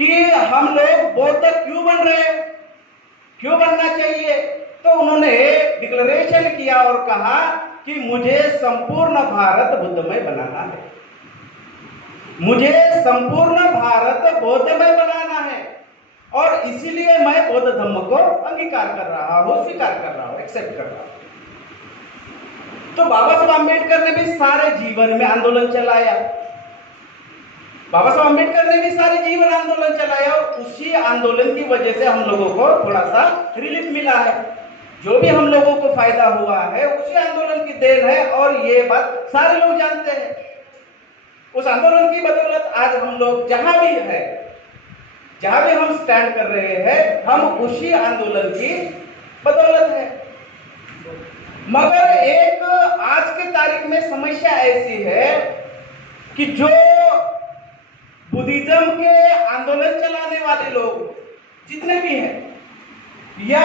कि हम लोग बौद्ध क्यों बन रहे हैं, क्यों बनना चाहिए। तो उन्होंने डिक्लेरेशन किया और कहा कि मुझे संपूर्ण भारत बुद्धमय बनाना है, मुझे संपूर्ण भारत बौद्धमय बनाना है, और इसीलिए मैं बौद्ध धर्म को अंगीकार कर रहा हूं, स्वीकार कर रहा हूं, एक्सेप्ट कर रहा हूं। तो बाबा साहब आम्बेडकर ने भी सारे जीवन में आंदोलन चलाया, बाबा साहब आम्बेडकर ने भी सारे जीवन आंदोलन चलाया, और उसी आंदोलन की वजह से हम लोगों को थोड़ा सा रिलीफ मिला है। जो भी हम लोगों को फायदा हुआ है उसी आंदोलन की देन है, और ये बात सारे लोग जानते हैं। उस आंदोलन की बदौलत आज हम लोग जहां भी है, जहां भी हम स्टैंड कर रहे हैं, हम उसी आंदोलन की बदौलत है। मगर एक आज के तारीख में समस्या ऐसी है कि जो बुद्धिज्म के आंदोलन चलाने वाले लोग जितने भी हैं, या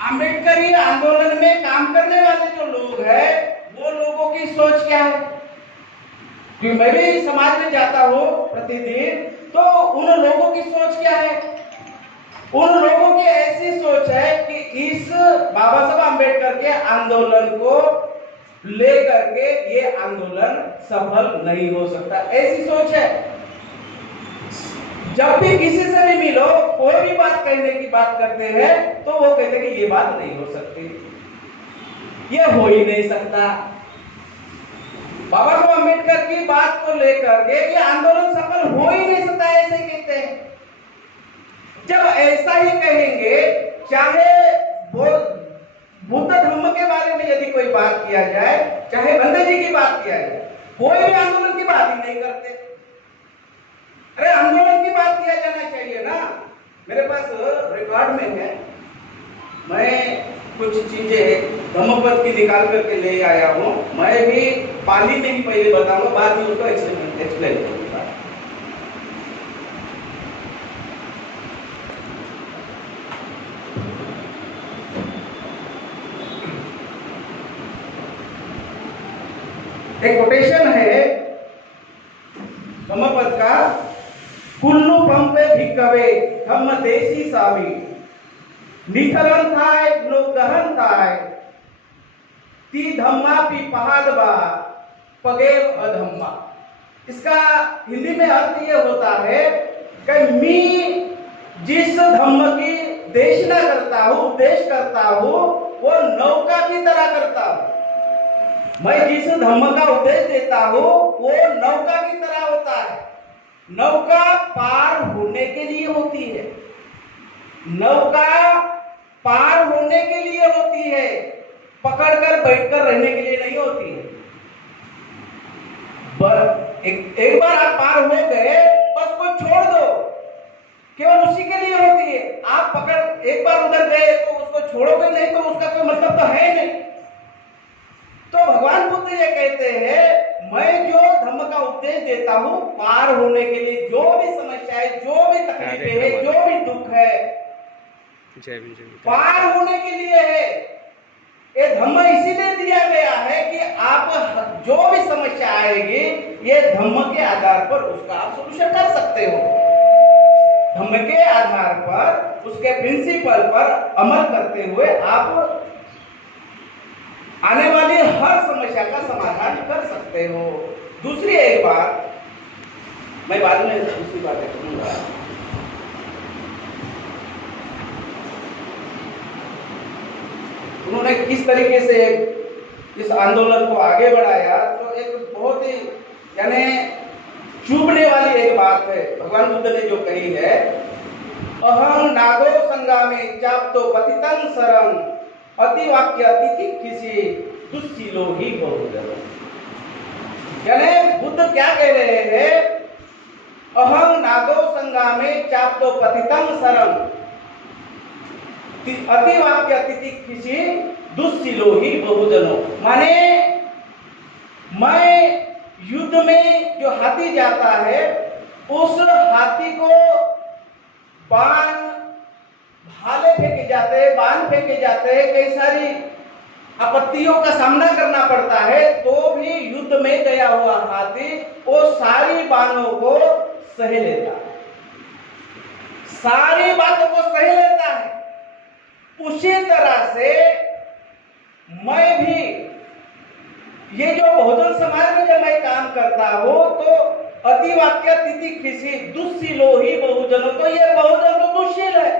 आम्बेडकरी आंदोलन में काम करने वाले जो लोग हैं, वो लोगों की सोच क्या है। क्योंकि मैं भी समाज में जाता हूं प्रतिदिन, तो उन लोगों की सोच क्या है। उन लोगों की ऐसी सोच है कि इस बाबा साहब आम्बेडकर के आंदोलन को लेकर के ये आंदोलन सफल नहीं हो सकता, ऐसी सोच है। जब भी किसी से भी मिलो, कोई भी बात कहने की बात करते हैं, तो वो कहते हैं कि ये बात नहीं हो सकती, ये हो ही नहीं सकता। बाबा साहब आम्बेडकर की बात को लेकर के ये आंदोलन सफल हो ही नहीं सकता, ऐसे कहते हैं। जब ऐसा ही कहेंगे, चाहे बुद्ध धर्म के बारे में यदि कोई बात किया जाए, चाहे गांधी जी की बात किया जाए, कोई भी आंदोलन की बात ही नहीं करते। अरे आंदोलन की बात किया जाना चाहिए ना। मेरे पास रिकॉर्ड में है, मैं कुछ चीजें धम्मपद की निकाल करके ले आया हूं। मैं भी पाली में ही पहले बताऊंगा, बाद में उसको एक्सप्लेन करूंगा। एक कोटेशन है धम्मपद का, कुल्लू पंपे भिक्कवे धम्म देशी सावी निथरन थाय नो गहन थाय ती धम्मा पी पहाड़बा पगेव अधम्मा। इसका हिंदी में अर्थ ये होता है कि मैं जिस धम्म की देशना करता हूं, उपदेश करता हूं, वो नौका की तरह करता हूं। मैं जिस धम्म का उपदेश देता हूं वो नौका की तरह होता है। नौका पार होने के लिए होती है, नौका पार होने के लिए होती है, पकड़कर बैठकर रहने के लिए नहीं होती है। एक बार आप पार हो गए, बस को छोड़ दो, केवल उसी के लिए होती है। आप पकड़ एक बार उधर गए तो उसको छोड़ोगे नहीं, तो उसका कोई मतलब तो है नहीं। तो भगवान बुद्ध ये कहते हैं, मैं जो धर्म का उपदेश देता हूं, पार होने के लिए, जो भी समस्या है, जो भी तकलीफें है, जो भी दुख है, पार होने के लिए है। ये धम्म इसीलिए दिया गया है कि आप जो भी समस्या आएगी, ये धम्म के आधार पर उसका आप सोल्यूशन कर सकते हो। धम्म के आधार पर, उसके प्रिंसिपल पर अमल करते हुए आप आने वाली हर समस्या का समाधान कर सकते हो। दूसरी एक बात, मैं बाद में दूसरी बात करूंगा। उन्होंने किस तरीके से इस आंदोलन को आगे बढ़ाया, तो एक बहुत ही यानी चुभने वाली एक बात है। भगवान बुद्ध ने जो कही है, अहं नागो संगामे चाप्तो पतितं शरं अतिवाक्य अतिथि किसी दुस्सीलो ही बहुजन। यानी बुद्ध क्या कह रहे हैं, अहं नागो संगामे चाप्तो पतितं शरं अतिवाक्य अतिथि किसी दुस्सीलो ही बहुजनो। माने मैं युद्ध में जो हाथी जाता है, उस हाथी को बाण भाले फेंके जाते हैं, बाण फेंके जाते हैं, कई सारी आपत्तियों का सामना करना पड़ता है, तो भी युद्ध में गया हुआ हाथी वो सारी बाणों को सह लेता है। सारी बातों को सह लेता है, उसी तरह से मैं भी ये जो बहुजन समाज में जब मैं काम करता हूं तो अतिवाक्य तिथि किसी दुस्शीलो ही बहुजनों, तो ये बहुजन तो दुस्शील है।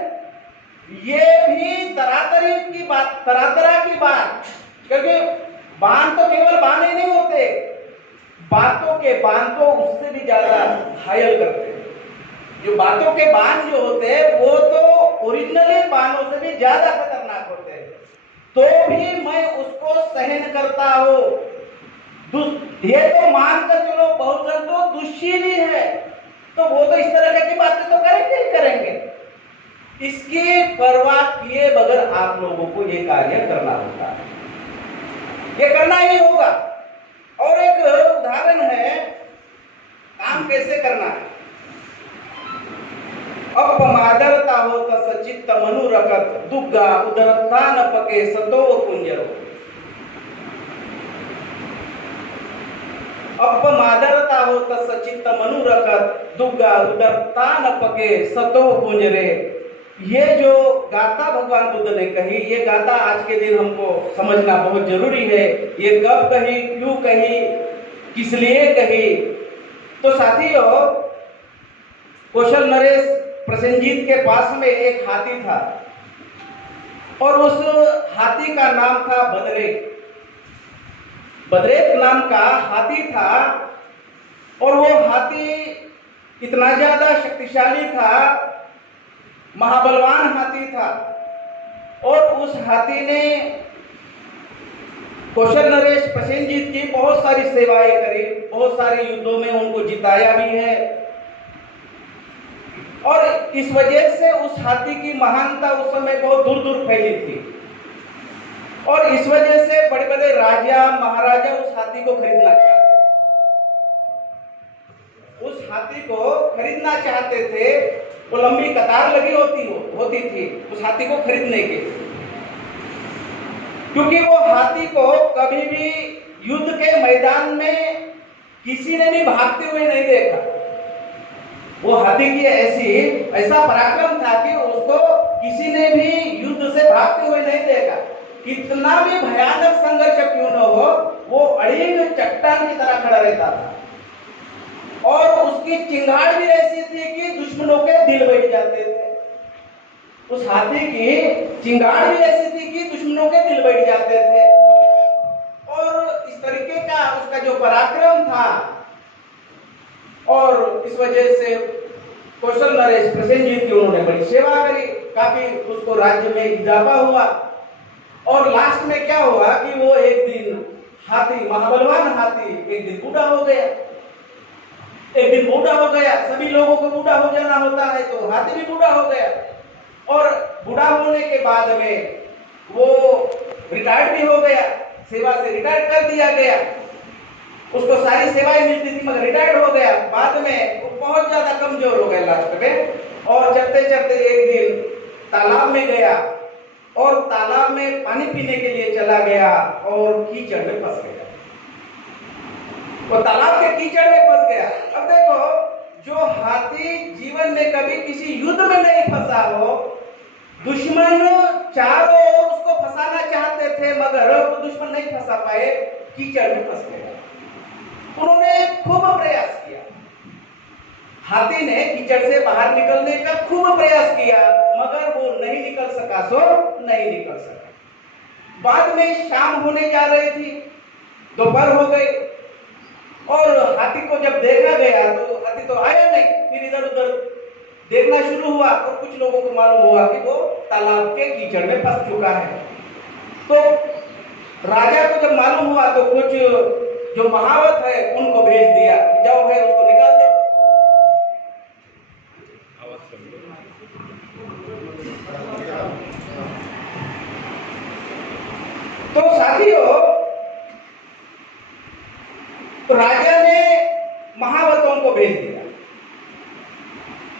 ये भी तरातरी की बात, तरह की बात, क्योंकि बांध तो केवल बांध ही नहीं होते, बातों के बांध तो उससे भी ज्यादा घायल करते हैं। जो बातों के बांध जो होते हैं वो तो ओरिजिनली बांधों से भी ज्यादा खतरनाक होते हैं, तो भी मैं उसको सहन करता हूं। ये तो मानकर चलो बहुजन तो दुष्शील ही है, तो वो तो इस तरह की बातें तो करेंगे ही करेंगे। इसकी परवाह किए बगैर आप लोगों को ये कार्य करना होगा, ये करना ही होगा। और एक उदाहरण है काम कैसे करना है। अपमादरता हो तचित्त मनुरकत दुग्गा उदरता न पके सतो कुंजरो। अपमादरता हो तचित्त मनुरकत दुग्गा उदरता न पके सतो कुंजरे। ये जो गाथा भगवान बुद्ध ने कही, ये गाथा आज के दिन हमको समझना बहुत जरूरी है। ये कब कही, क्यों कही, किस लिए कही। तो साथियों, कौशल नरेश प्रसेनजीत के पास में एक हाथी था और उस हाथी का नाम था बदरेक। बदरेक नाम का हाथी था और वो हाथी इतना ज्यादा शक्तिशाली था, महाबलवान हाथी था। और उस हाथी ने कौशल नरेश प्रसेनजीत की बहुत सारी सेवाएं करी, बहुत सारे युद्धों में उनको जिताया भी है। और इस वजह से उस हाथी की महानता उस समय बहुत दूर दूर फैली थी और इस वजह से बड़े बड़े राजा महाराजा उस हाथी को खरीदना चाहते थे। उस हाथी को खरीदना चाहते थे, वो लंबी कतार लगी होती थी उस हाथी को खरीदने के, क्योंकि वो हाथी को कभी भी युद्ध के मैदान में किसी ने भी भागते हुए नहीं देखा। वो हाथी की ऐसा पराक्रम था कि उसको किसी ने भी युद्ध से भागते हुए नहीं देखा। कितना भी भयानक संघर्ष क्यों न हो, वो अड़ीग चट्टान की तरह खड़ा रहता था और उसकी चिंगाड़ भी ऐसी थी कि दुश्मनों के दिल बैठ जाते थे। उस हाथी की चिंगाड़ भी ऐसी थी कि दुश्मनों के दिल बैठ जाते थे। और इस तरीके का उसका जो पराक्रम था, और इस वजह से कौशल नरेश प्रसेनजीत की उन्होंने बड़ी सेवा करी, काफी उसको राज्य में इजाफा हुआ। और लास्ट में क्या हुआ कि वो एक दिन हाथी, महाबलवान हाथी एक दिन बूढ़ा हो गया। सभी लोगों को बूढ़ा हो जाना होता है, तो हाथी भी बूढ़ा हो गया। और बूढ़ा होने के बाद में वो रिटायर्ड भी हो गया, सेवा से रिटायर्ड कर दिया गया। उसको सारी सेवाएं मिलती थी मगर रिटायर्ड हो गया। बाद में वो बहुत ज्यादा कमजोर हो गया लास्ट में, और चलते चलते एक दिन तालाब में गया और तालाब में पानी पीने के लिए चला गया और कीचड़ में फंस गया। वो तालाब के कीचड़ में फंस गया। अब देखो, जो हाथी जीवन में कभी किसी युद्ध में नहीं फंसा हो, दुश्मन चारों ओर उसको फंसाना चाहते थे मगर वो दुश्मन नहीं फंसा पाए, कीचड़ में फंस गया। उन्होंने खूब प्रयास किया, हाथी ने कीचड़ से बाहर निकलने का खूब प्रयास किया मगर वो नहीं निकल सका, नहीं निकल सका। बाद में शाम होने जा रही थी, दोपहर हो गई और हाथी को जब देखा गया तो हाथी तो आया नहीं। फिर इधर उधर देखना शुरू हुआ और कुछ लोगों को मालूम हुआ कि वो तालाब के कीचड़ में फंस चुका है। तो राजा को जब मालूम हुआ तो कुछ जो महावत है उनको भेज दिया, जाओ भाई उसको निकाल दो। तो साथियों, राजा ने महावतों को भेज दिया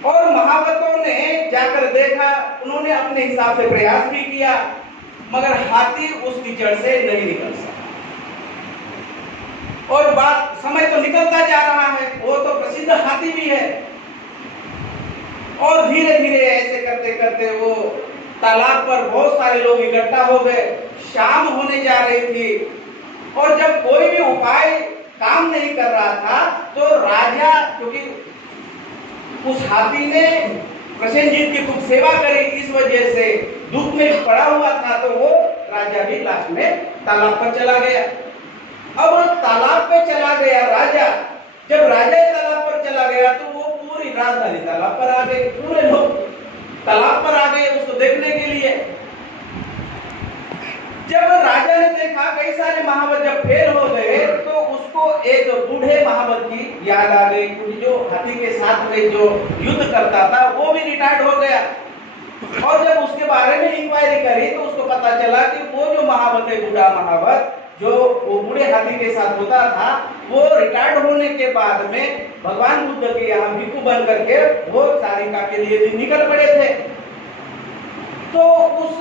और महावतों ने जाकर देखा। उन्होंने अपने हिसाब से प्रयास भी किया मगर हाथी उस कीचड़ से नहीं निकल सका। और बात समय तो निकलता जा रहा है, वो तो प्रसिद्ध हाथी भी है। और धीरे धीरे करते करते वो तालाब पर बहुत सारे लोग इकट्ठा हो गए। शाम होने जा रही थी और जब कोई भी उपाय काम नहीं कर रहा था तो राजा, क्योंकि उस हाथी ने प्रसेनजीत की खूब सेवा करी, इस वजह से दुख में पड़ा हुआ था, तो वो राजा भी लास्ट में तालाब पर चला गया। अब तालाब पे चला गया राजा, जब राजा तालाब पर चला गया तो वो पूरी राजधानी तालाब पर आ गई, पूरे लोग तालाब पर आ गए उसको देखने के लिए। जब राजा ने देखा कई सारे महावत जब फेल हो गए तो उसको एक बूढ़े महावत की याद आ गई, जो हाथी के साथ में जो युद्ध करता था वो भी रिटायर्ड हो गया। और जब उसके बारे में इंक्वायरी करी तो उसको पता चला कि वो जो महावत है, बूढ़ा महावत जो वो बूढ़े हाथी के साथ होता था, वो रिटायर्ड होने के बाद में भगवान बुद्ध के यहाँ भिक्षु बन करके वो चारिका के लिए निकल पड़े थे। तो उस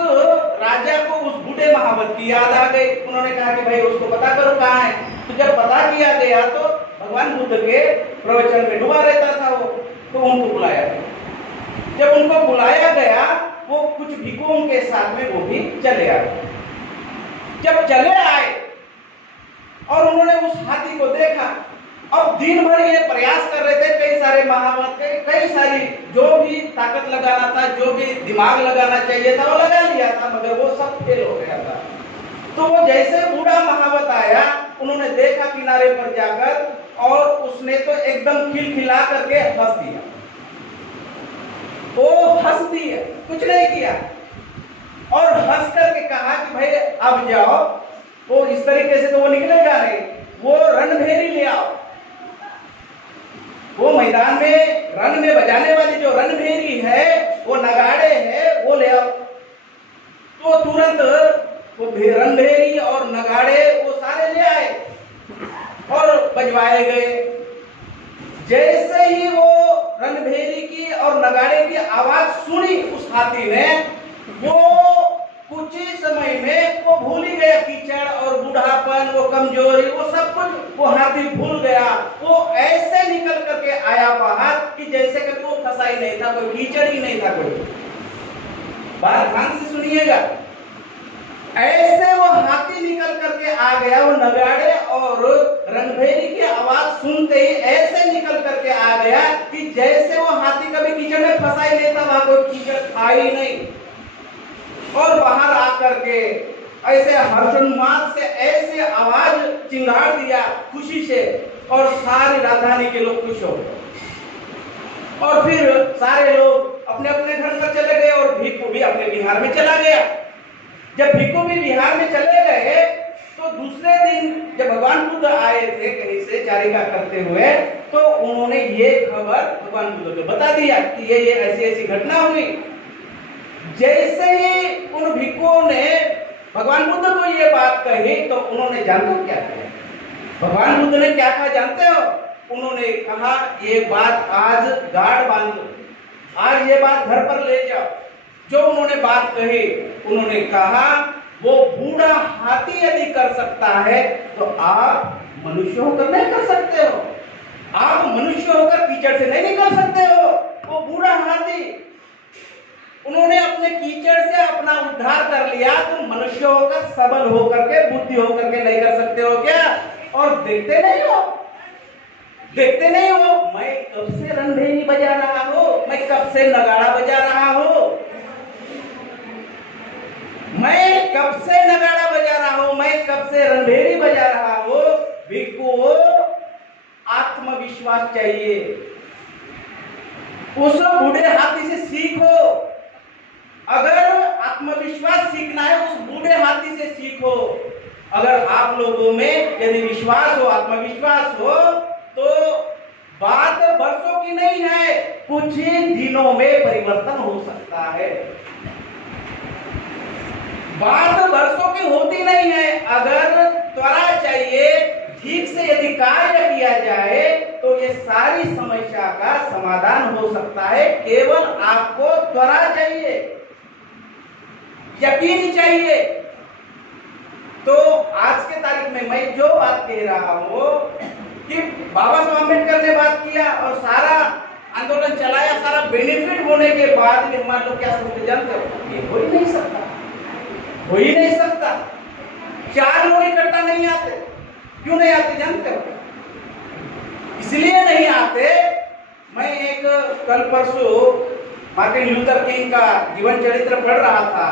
राजा को उस बूढ़े महावत की याद आ गई। उन्होंने कहा कि भाई उसको पता करो कहाँ है। तो जब पता किया गया तो भगवान बुद्ध के प्रवचन में डूबा रहता था वो, तो उनको बुलाया गया। जब उनको बुलाया गया वो कुछ भिक्षुओं के साथ में वो भी चले आए। जब चले आए और उन्होंने उस हाथी को देखा, अब दिन भर ये प्रयास कर रहे थे, कई सारे महावत के कई सारी जो भी ताकत लगाना था, जो भी दिमाग लगाना चाहिए था वो लगा लिया था, मगर वो सब फेल हो गया था। तो वो जैसे बूढ़ा महावत आया, उन्होंने देखा किनारे पर जाकर और उसने तो एकदम खिलखिला करके हंस दिया। वो हंस दिया, कुछ नहीं किया और हंस करके कहा कि भाई अब जाओ। वो इस तरीके से तो वो निकलेगा नहीं, वो रणभेरी ले आओ। वो मैदान में रण में बजाने वाली जो रणभेरी है, वो नगाड़े है, वो ले आओ। तो तुरंत वो रणभेरी और नगाड़े वो सारे ले आए और बजवाए गए। जैसे ही वो रणभेरी की और नगाड़े की आवाज सुनी उस हाथी ने, वो कुछ ही समय में वो भूल ही गया कीचड़ और बूढ़ापन, वो कमजोरी, वो सब कुछ वो हाथी भूल गया। वो ऐसे निकल करके आया बाहर कि जैसे कि वो फंसा ही नहीं था, कोई कीचड़ ही नहीं था कोई। बात ध्यान से सुनिएगा, ऐसे वो हाथी निकल करके आ गया। वो नगाड़े और रणभेरी की आवाज सुनते ही ऐसे निकल करके आ गया कि जैसे वो हाथी कभी कीचड़ में फंसा ही नहीं था, वहां कोई कीचड़ था ही नहीं। और बाहर आकर के ऐसे हर्षोन्माद से ऐसे आवाज चिंगाड़ दिया खुशी से, और सारी राजधानी के लोग खुश हो गए। और फिर सारे लोग अपने अपने घर पर चले गए और भिक्षु भी अपने बिहार में चला गया। जब भिक्षु भी बिहार में चले गए तो दूसरे दिन जब भगवान बुद्ध आए थे कहीं से चारिका करते हुए, तो उन्होंने ये खबर भगवान बुद्ध को बता दिया कि ये ऐसी ऐसी घटना हुई। जैसे ही उन भिक्षुओं ने भगवान बुद्ध को ये बात कही तो उन्होंने जानते क्या किया? भगवान बुद्ध ने क्या कहा जानते हो? उन्होंने कहा ये बात आज गाढ़ बांध लो, आज ये बात घर पर ले जाओ। जो उन्होंने बात कही, उन्होंने कहा वो बूढ़ा हाथी यदि कर सकता है तो आप मनुष्य होकर नहीं कर सकते हो। आप मनुष्य होकर कीचड़ से नहीं निकल सकते हो। वो बूढ़ा हाथी, उन्होंने अपने कीचड़ से अपना उद्धार कर लिया, तुम मनुष्य होकर सबल होकर के बुद्धि होकर के नहीं कर सकते हो क्या? और देखते नहीं हो, देखते नहीं हो मैं कब से रणभेरी बजा रहा हूँ, मैं कब से नगाड़ा बजा रहा हूँ, मैं कब से नगाड़ा बजा रहा हूँ, मैं कब से रणभेरी बजा रहा हूँ। भिक्षु आत्मविश्वास चाहिए, उस बूढ़े हाथी से सीखो। अगर आत्मविश्वास सीखना है उस बूढ़े हाथी से सीखो। अगर आप लोगों में यदि विश्वास हो, आत्मविश्वास हो, तो बात वर्षों की नहीं है, कुछ ही दिनों में परिवर्तन हो सकता है। बात वर्षों की होती नहीं है। अगर त्वरा चाहिए, ठीक से यदि कार्य किया जाए तो ये सारी समस्या का समाधान हो सकता है। केवल आपको त्वरा चाहिए, यकीन चाहिए। तो आज के तारीख में मैं जो बात कह रहा हूँ कि बाबा साहब अम्बेडकर ने बात किया और सारा आंदोलन चलाया, सारा बेनिफिट होने के बाद भी हमारे लोग क्या सोचते जानते हो, ये हो ही नहीं सकता, हो ही नहीं सकता। 4 लोग इकट्ठा नहीं आते। क्यों नहीं आते जानते हो? इसलिए नहीं आते। मैं एक कल परसों मार्टिन लूथर किंग का जीवन चरित्र पढ़ रहा था।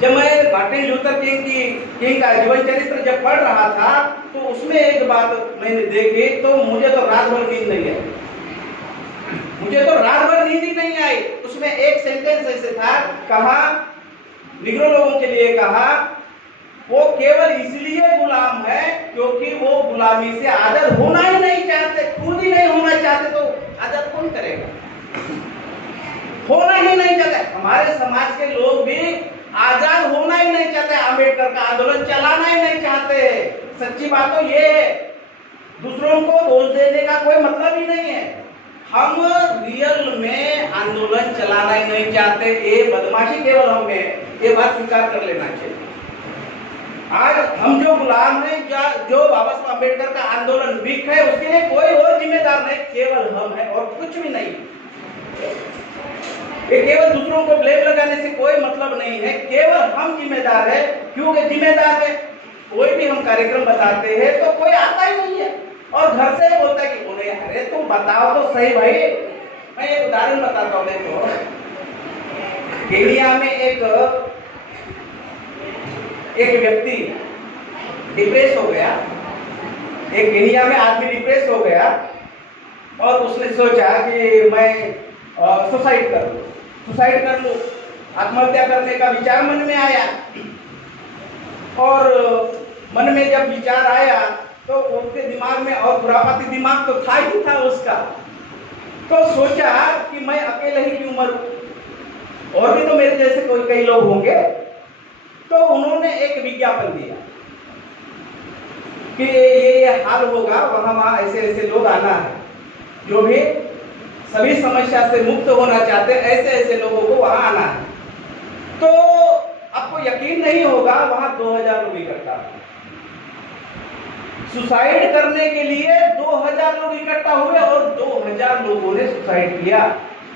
जब मैं मार्टिन लूथर किंग का जीवन चरित्र जब पढ़ रहा था तो उसमें एक बात मैंने देखी तो मुझे तो रात भर नींद नहीं आई, मुझे तो रात भर नींद ही नहीं आई। उसमें एक सेंटेंस ऐसे था, कहा निग्रो लोगों के लिए कहा वो केवल इसलिए गुलाम है क्योंकि वो गुलामी से आजाद होना ही नहीं चाहते, खुद ही नहीं होना चाहते, तो आजाद कौन करेगा? होना ही नहीं चाहते। हमारे समाज के लोग भी आजाद होना ही नहीं चाहते, अंबेडकर का आंदोलन चलाना ही नहीं चाहते। सच्ची बात तो ये है, दूसरों को दोष देने का कोई मतलब ही नहीं है। हम रियल में आंदोलन चलाना ही नहीं चाहते, ये बदमाशी केवल हम में है, ये बात स्वीकार कर लेना चाहिए। आज हम जो गुलाम हैं, जो बाबा साहब अंबेडकर का आंदोलन विक है, उसके लिए कोई और जिम्मेदार नहीं, केवल हम हैं और कुछ भी नहीं। ये केवल दूसरों को ब्लेम लगाने से कोई मतलब नहीं है, केवल हम जिम्मेदार है। क्योंकि जिम्मेदार है, कोई भी हम कार्यक्रम बताते हैं तो कोई आता ही नहीं है और घर से बोलता है कि बोले अरे तुम बताओ तो सही भाई। मैं एक उदाहरण बताता हूँ। देखो, केनिया में एक व्यक्ति डिप्रेस हो गया, एक केनिया में आदमी डिप्रेस हो गया और उसने सोचा कि मैं सुसाइड कर लूं, आत्महत्या करने का विचार मन में आया। और मन में जब विचार आया तो उसके दिमाग में, और खुरापाती दिमाग तो था ही था उसका, तो सोचा कि मैं अकेले ही क्यों मरूं, और भी तो मेरे जैसे कई लोग होंगे। तो उन्होंने एक विज्ञापन दिया कि ये हाल होगा, वहां ऐसे लोग आना है, जो भी सभी समस्या से मुक्त होना चाहते हैं, ऐसे लोगों को वहां आना है। तो आपको यकीन नहीं होगा, वहां 2000 लोग इकट्ठा, सुसाइड करने के लिए 2000 लोग इकट्ठा हुए और 2000 लोगों ने सुसाइड किया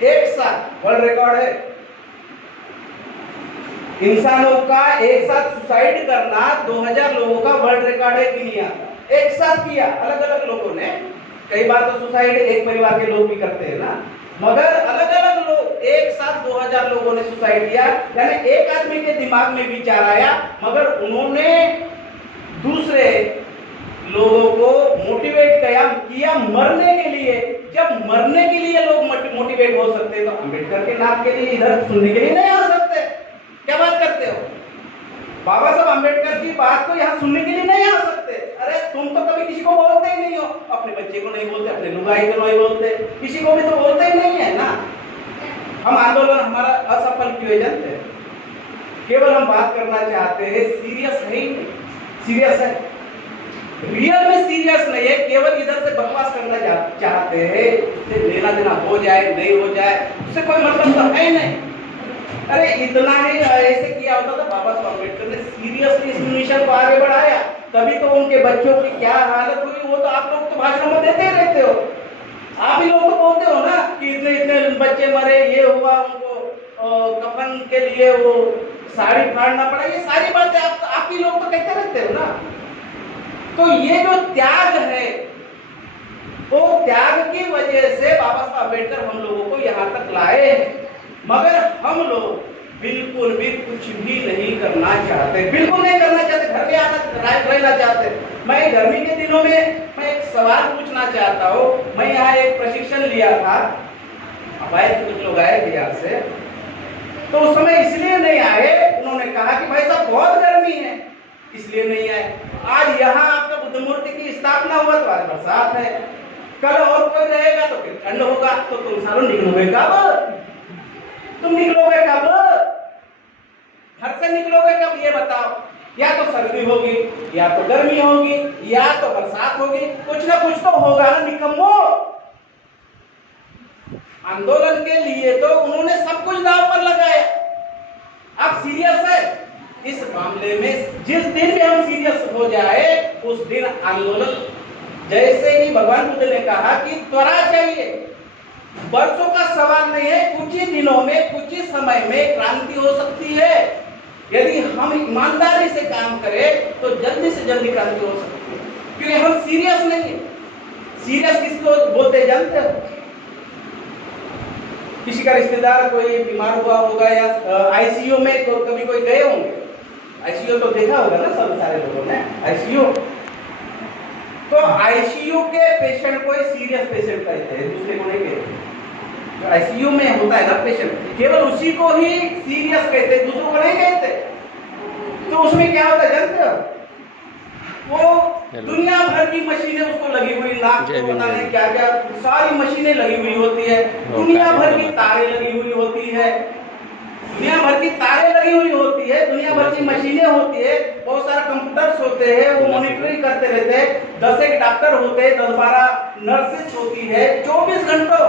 एक साथ। वर्ल्ड रिकॉर्ड है इंसानों का एक साथ सुसाइड करना, 2000 लोगों का वर्ल्ड रिकॉर्ड है दुनिया का। एक साथ किया, अलग अलग लोगों ने। कई बार तो सुसाइड एक परिवार के लोग भी करते हैं ना, मगर अलग अलग लोग एक साथ 2000 लोगों ने सुसाइड किया। यानी एक आदमी के दिमाग में विचार आया, मगर उन्होंने दूसरे लोगों को मोटिवेट किया मरने के लिए। जब मरने के लिए लोग मोटिवेट हो सकते तो अंबेडकर के नाम के लिए इधर सुनने के लिए नहीं आ सकते। क्या बात करते हो? बाबा साहब अंबेडकर की बात को यहाँ सुनने के लिए नहीं आ सकते। अरे तुम तो कभी किसी को बोलते ही नहीं हो, अपने बच्चे को नहीं बोलते, अपने लुगाई को नहीं बोलते, किसी को भी तो बोलते ही नहीं है ना। हम आंदोलन हमारा असफल क्यों है जानते हैं? केवल हम बात करना चाहते हैं, सीरियस है ही नहीं। सीरियस है, रियल में सीरियस नहीं है, केवल इधर से बकवास करना चाहते हैं, उससे लेना देना हो जाए नहीं हो जाए उससे कोई मतलब तो है नहीं। अरे इतना ही ऐसे किया होता था, बाबा साहब अम्बेडकर ने सीरियसली इस मिशन को आगे बढ़ाया, तभी तो उनके बच्चों की क्या हालत हुई वो तो आप लोग तो भाषणों में देते ही रहते हो। आप ही लोग तो बोलते हो ना कि इतने इतने बच्चे मरे, ये हुआ, उनको कफन के लिए वो साड़ी फाड़ना पड़ा, ये सारी बातें आप ही लोग तो कहते रहते हो ना। तो ये जो त्याग है, वो त्याग की वजह से बाबा साहब अम्बेडकर हम लोगों को यहाँ तक लाए, मगर हम लोग बिल्कुल भी कुछ भी नहीं करना चाहते, बिल्कुल नहीं करना चाहते, घर में रहना चाहते। मैं गर्मी के दिनों में मैं एक सवाल पूछना चाहता हूँ। मैं यहाँ एक प्रशिक्षण लिया था, अब आए कुछ लोग आए बिहार से, तो उस समय इसलिए नहीं आए, उन्होंने कहा कि भाई साहब बहुत गर्मी है इसलिए नहीं आए। आज यहाँ आपका बुद्ध मूर्ति की स्थापना हुआ तो आज बरसात है, कल और कोई रहेगा तो फिर ठंड होगा, तो तुम सालों निकलोगे कब? तुम निकलोगे कब? घर से निकलोगे कब ये बताओ? या तो सर्दी होगी, या तो गर्मी होगी, या तो बरसात होगी, कुछ ना कुछ तो होगा ना निकम्मो। आंदोलन के लिए तो उन्होंने सब कुछ दांव पर लगाया। अब सीरियस है इस मामले में, जिस दिन भी हम सीरियस हो जाए उस दिन आंदोलन, जैसे ही भगवान बुद्ध ने कहा कि त्वरा चाहिए, वर्षों का सवाल नहीं है, कुछ ही दिनों में, कुछ ही समय में क्रांति हो सकती है। यदि हम ईमानदारी से काम करें तो जल्दी से जल्दी क्रांति हो सकती है, क्योंकि हम सीरियस नहीं है। सीरियस किसको बोलते जानते हो? किसी का रिश्तेदार कोई बीमार हुआ होगा या आईसीयू में तो कभी कोई गए होंगे। आईसीयू तो देखा होगा ना सब सारे लोगों ने, आईसीयू। तो आईसीयू के पेशेंट को सीरियस पेशेंट कहते हैं, दूसरे को नहीं कहते। जो आईसीयू में होता है ना पेशेंट, केवल उसी को ही सीरियस कहते हैं, दूसरों को नहीं कहते। तो उसमें क्या होता है जानते हो? वो दुनिया भर की मशीनें उसको लगी हुई, नाक को पता नहीं क्या क्या सारी मशीनें लगी हुई होती है, दुनिया भर की तारें लगी हुई होती है, दुनिया भर की तारें लगी हुई होती है, दुनिया भर की मशीनें होती है, बहुत सारे कंप्यूटर्स होते हैं, वो मॉनिटरिंग करते रहते हैं, 10 एक डॉक्टर होते हैं, 10-12 नर्सेस होती है, 24 घंटों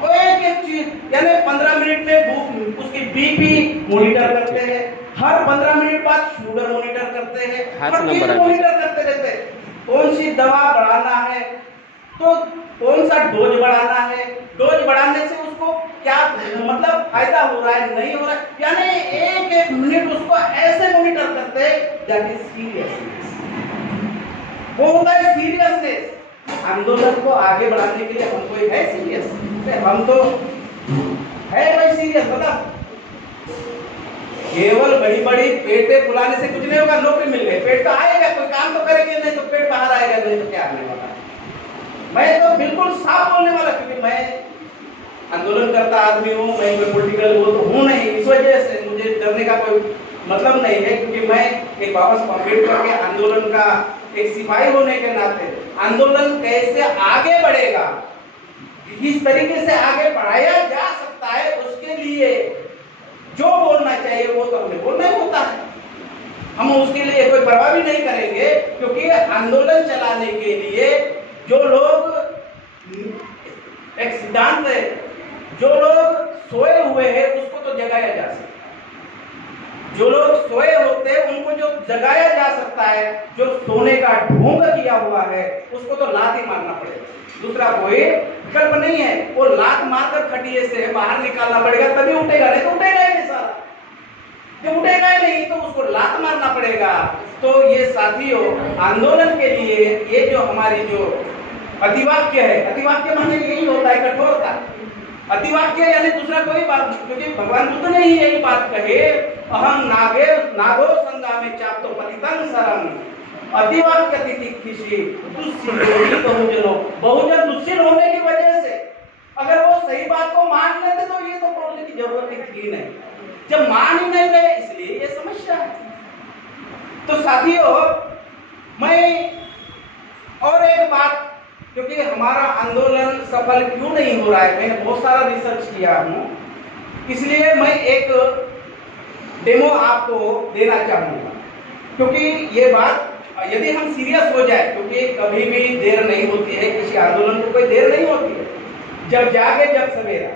वो एक एक चीज, यानी 15 मिनट में उसकी बीपी मॉनिटर करते हैं, हर 15 मिनट बाद शुगर मॉनिटर करते हैं, हर चीज मॉनिटर करते रहते हैं। कौन सी दवा बढ़ाना है तो कौन सा डोज बढ़ाना है, डोज बढ़ाने से उसको क्या मतलब फायदा हो रहा है नहीं हो रहा है, यानी एक एक मिनट उसको ऐसे मॉनिटर करते हैं। दैट इज सीरियसनेस, वो होता है सीरियसनेस। आंदोलन को आगे बढ़ाने के लिए हम कोई है सीरियस? हम तो है भाई सीरियस, मतलब केवल बड़ी बड़ी पेटें फुलाने से कुछ नहीं होगा। नौकरी मिल गई, पेट तो आएगा, कोई काम तो करेंगे, नहीं तो पेट बाहर आएगा, नहीं तो क्या आने वाला। मैं तो बिल्कुल साफ बोलने वाला, क्योंकि मैं आंदोलन करता आदमी हूँ, मैं कोई पॉलिटिकल वो तो हूँ नहीं, इस वजह से मुझे डरने का कोई मतलब नहीं है, क्योंकि मैं एक बाबा साहब अम्बेडकर के आंदोलन का एक सिपाही होने के नाते आंदोलन कैसे आगे बढ़ेगा, किस तरीके से आगे बढ़ाया जा सकता है, उसके लिए जो बोलना चाहिए वो तो हमें बोलना ही होता है। हम उसके लिए कोई परवाह भी नहीं करेंगे, क्योंकि आंदोलन चलाने के लिए जो लोग एक सिद्धांत है, जो लोग सोए हुए हैं उसको तो जगाया जा सकता है, जो लोग सोए होते हैं उनको जो जगाया जा सकता है, जो सोने का ढोंग किया हुआ है उसको तो लात ही मारना पड़ेगा, दूसरा कोई विकल्प नहीं है। वो लात मारकर खटिए से बाहर निकालना पड़ेगा, तभी उठेगा, नहीं तो उठेगा ही नहीं सारा। जब उठेगा ही नहीं तो उसको लात मारना पड़ेगा। तो ये साथियों, आंदोलन के लिए ये जो हमारी जो अतिवाक्य है, अतिवाक्य माने यही होता है कठोरता। अतिवाक्य यानी दूसरा कोई बात, क्योंकि भगवान बुद्ध ने ही यही बात कही, अहम नागो संगा में चाप तो पतितंग सरम अतिवाक्य तितिक्षि दुस्सिल बहुजन दुस्सिल होने की वजह से अगर वो सही बात को मान लेते तो ये तो बोलने की जरूरत थी नहीं, जब मान ही नहीं रहे इसलिए ये समस्या है। तो साथियों, मैं और एक बात, क्योंकि हमारा आंदोलन सफल क्यों नहीं हो रहा है, मैंने बहुत सारा रिसर्च किया हूँ, इसलिए मैं एक डेमो आपको देना चाहूँगा। क्योंकि ये बात यदि हम सीरियस हो जाए, क्योंकि कभी भी देर नहीं होती है, किसी आंदोलन को कोई देर नहीं होती है, जब जागे जब सवेरा,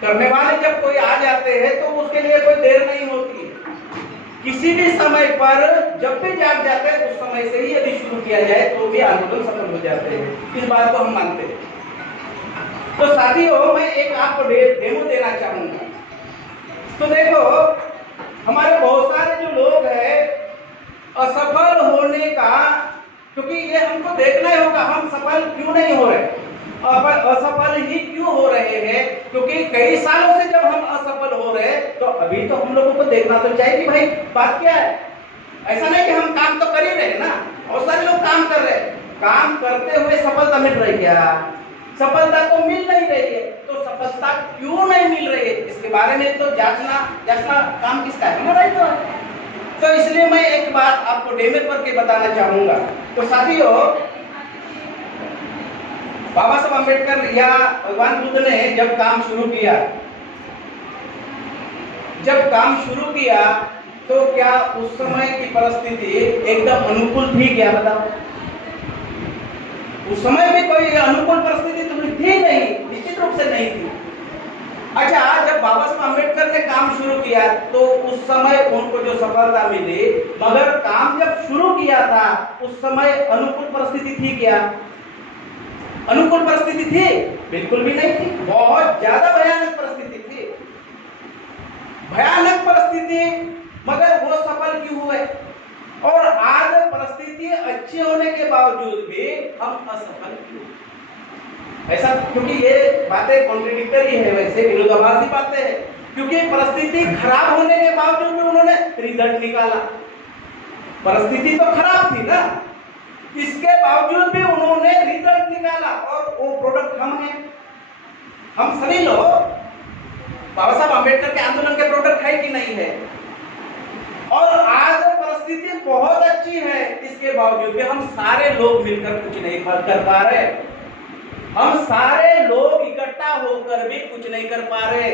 करने वाले जब कोई आ जाते हैं तो उसके लिए कोई देर नहीं होती है। किसी भी समय पर जब भी जाग जाते हैं उस समय से ही यदि शुरू किया जाए तो भी आंदोलन सफल हो जाते हैं, इस बात को हम मानते हैं। तो साथियों, मैं एक आपको डेमो देना चाहूंगा। तो देखो, हमारे बहुत सारे जो लोग हैं असफल होने का, क्योंकि ये हमको देखना ही होगा हम सफल क्यों नहीं हो रहे, असफल ही क्यों हो रहे हैं, क्योंकि कई सालों से जब हम असफल हो रहे हैं तो अभी तो हम लोगों को देखना तो चाहिए कि भाई बात क्या है। ऐसा नहीं कि हम काम तो कर ही रहे ना, बहुत सारे लोग काम कर रहे हैं, काम करते हुए सफलता मिल रही क्या? सफलता तो मिल नहीं रही है, तो सफलता क्यों नहीं मिल रही है इसके बारे में तो जांचना काम किसका है, हमारा ही तो है। तो इसलिए मैं एक बात आपको डेमो करके बताना चाहूंगा। तो साथियों, बाबा साहब अम्बेडकर या भगवान बुद्ध ने जब काम शुरू किया तो क्या उस समय की परिस्थिति एकदम अनुकूल थी क्या? बताओ, उस समय भी कोई अनुकूल परिस्थिति तो थी नहीं, निश्चित रूप से नहीं थी। अच्छा, जब बाबा साहब अम्बेडकर ने काम शुरू किया तो उस समय उनको जो सफलता मिली, मगर काम जब शुरू किया था उस समय अनुकूल परिस्थिति थी क्या? अनुकूल परिस्थिति थी? बिल्कुल भी नहीं थी, बहुत ज्यादा भयानक परिस्थिति थी, भयानक परिस्थिति, मगर वो सफल क्यों हुए? और आज परिस्थिति अच्छी होने के बावजूद भी हम असफल क्यों? ऐसा क्योंकि ये बातें कॉन्ट्रडिक्टरी है, वैसे विरोधाभासी बातें हैं, क्योंकि परिस्थिति खराब होने के बावजूद भी उन्होंने रिजल्ट निकाला। परिस्थिति तो खराब थी ना, इसके बावजूद भी उन्होंने रिजल्ट निकाला, और वो प्रोडक्ट हम हैं, हम सभी लोग बाबा साहब अम्बेडकर के आंदोलन के प्रोडक्ट है कि नहीं है? और आज परिस्थिति बहुत अच्छी है, इसके बावजूद भी हम सारे लोग मिलकर कुछ नहीं कर पा रहे, हम सारे लोग इकट्ठा होकर भी कुछ नहीं कर पा रहे।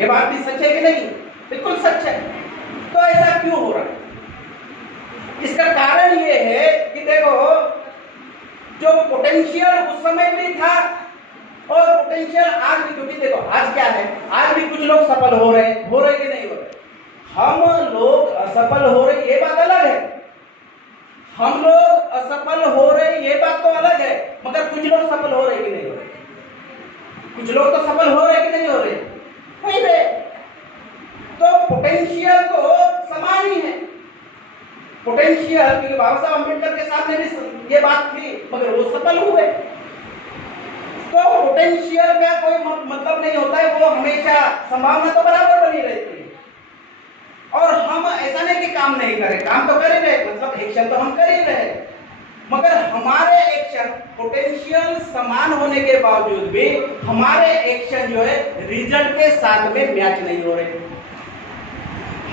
ये बात भी सच है कि नहीं? बिल्कुल सच है। तो ऐसा क्यों हो रहा है? इसका कारण ये है कि देखो, जो पोटेंशियल उस समय भी था और पोटेंशियल आज भी, क्योंकि देखो आज क्या है, आज भी कुछ लोग सफल हो रहे कि नहीं हो रहे? हम लोग असफल हो रहे, ये बात अलग है। हम लोग असफल हो रहे, ये बात तो अलग है, मगर कुछ लोग सफल हो रहे कि नहीं हो रहे? कुछ लोग तो सफल हो रहे कि नहीं हो रहे? नहीं रहे। तो पोटेंशियल तो समान ही है। पोटेंशियल, क्योंकि बाबा साहब अम्बेडकर के सामने भी ये बात थी, मगर वो सफल हुए। तो पोटेंशियल का कोई मतलब नहीं होता है, वो हमेशा संभावना तो बराबर बनी रहती है। और हम ऐसा नहीं कि काम नहीं करें, काम तो कर ही रहे, मतलब एक्शन तो हम कर ही रहे, मगर हमारे एक्शन पोटेंशियल समान होने के बावजूद भी हमारे एक्शन जो है रिजल्ट के साथ में मैच नहीं हो रहे।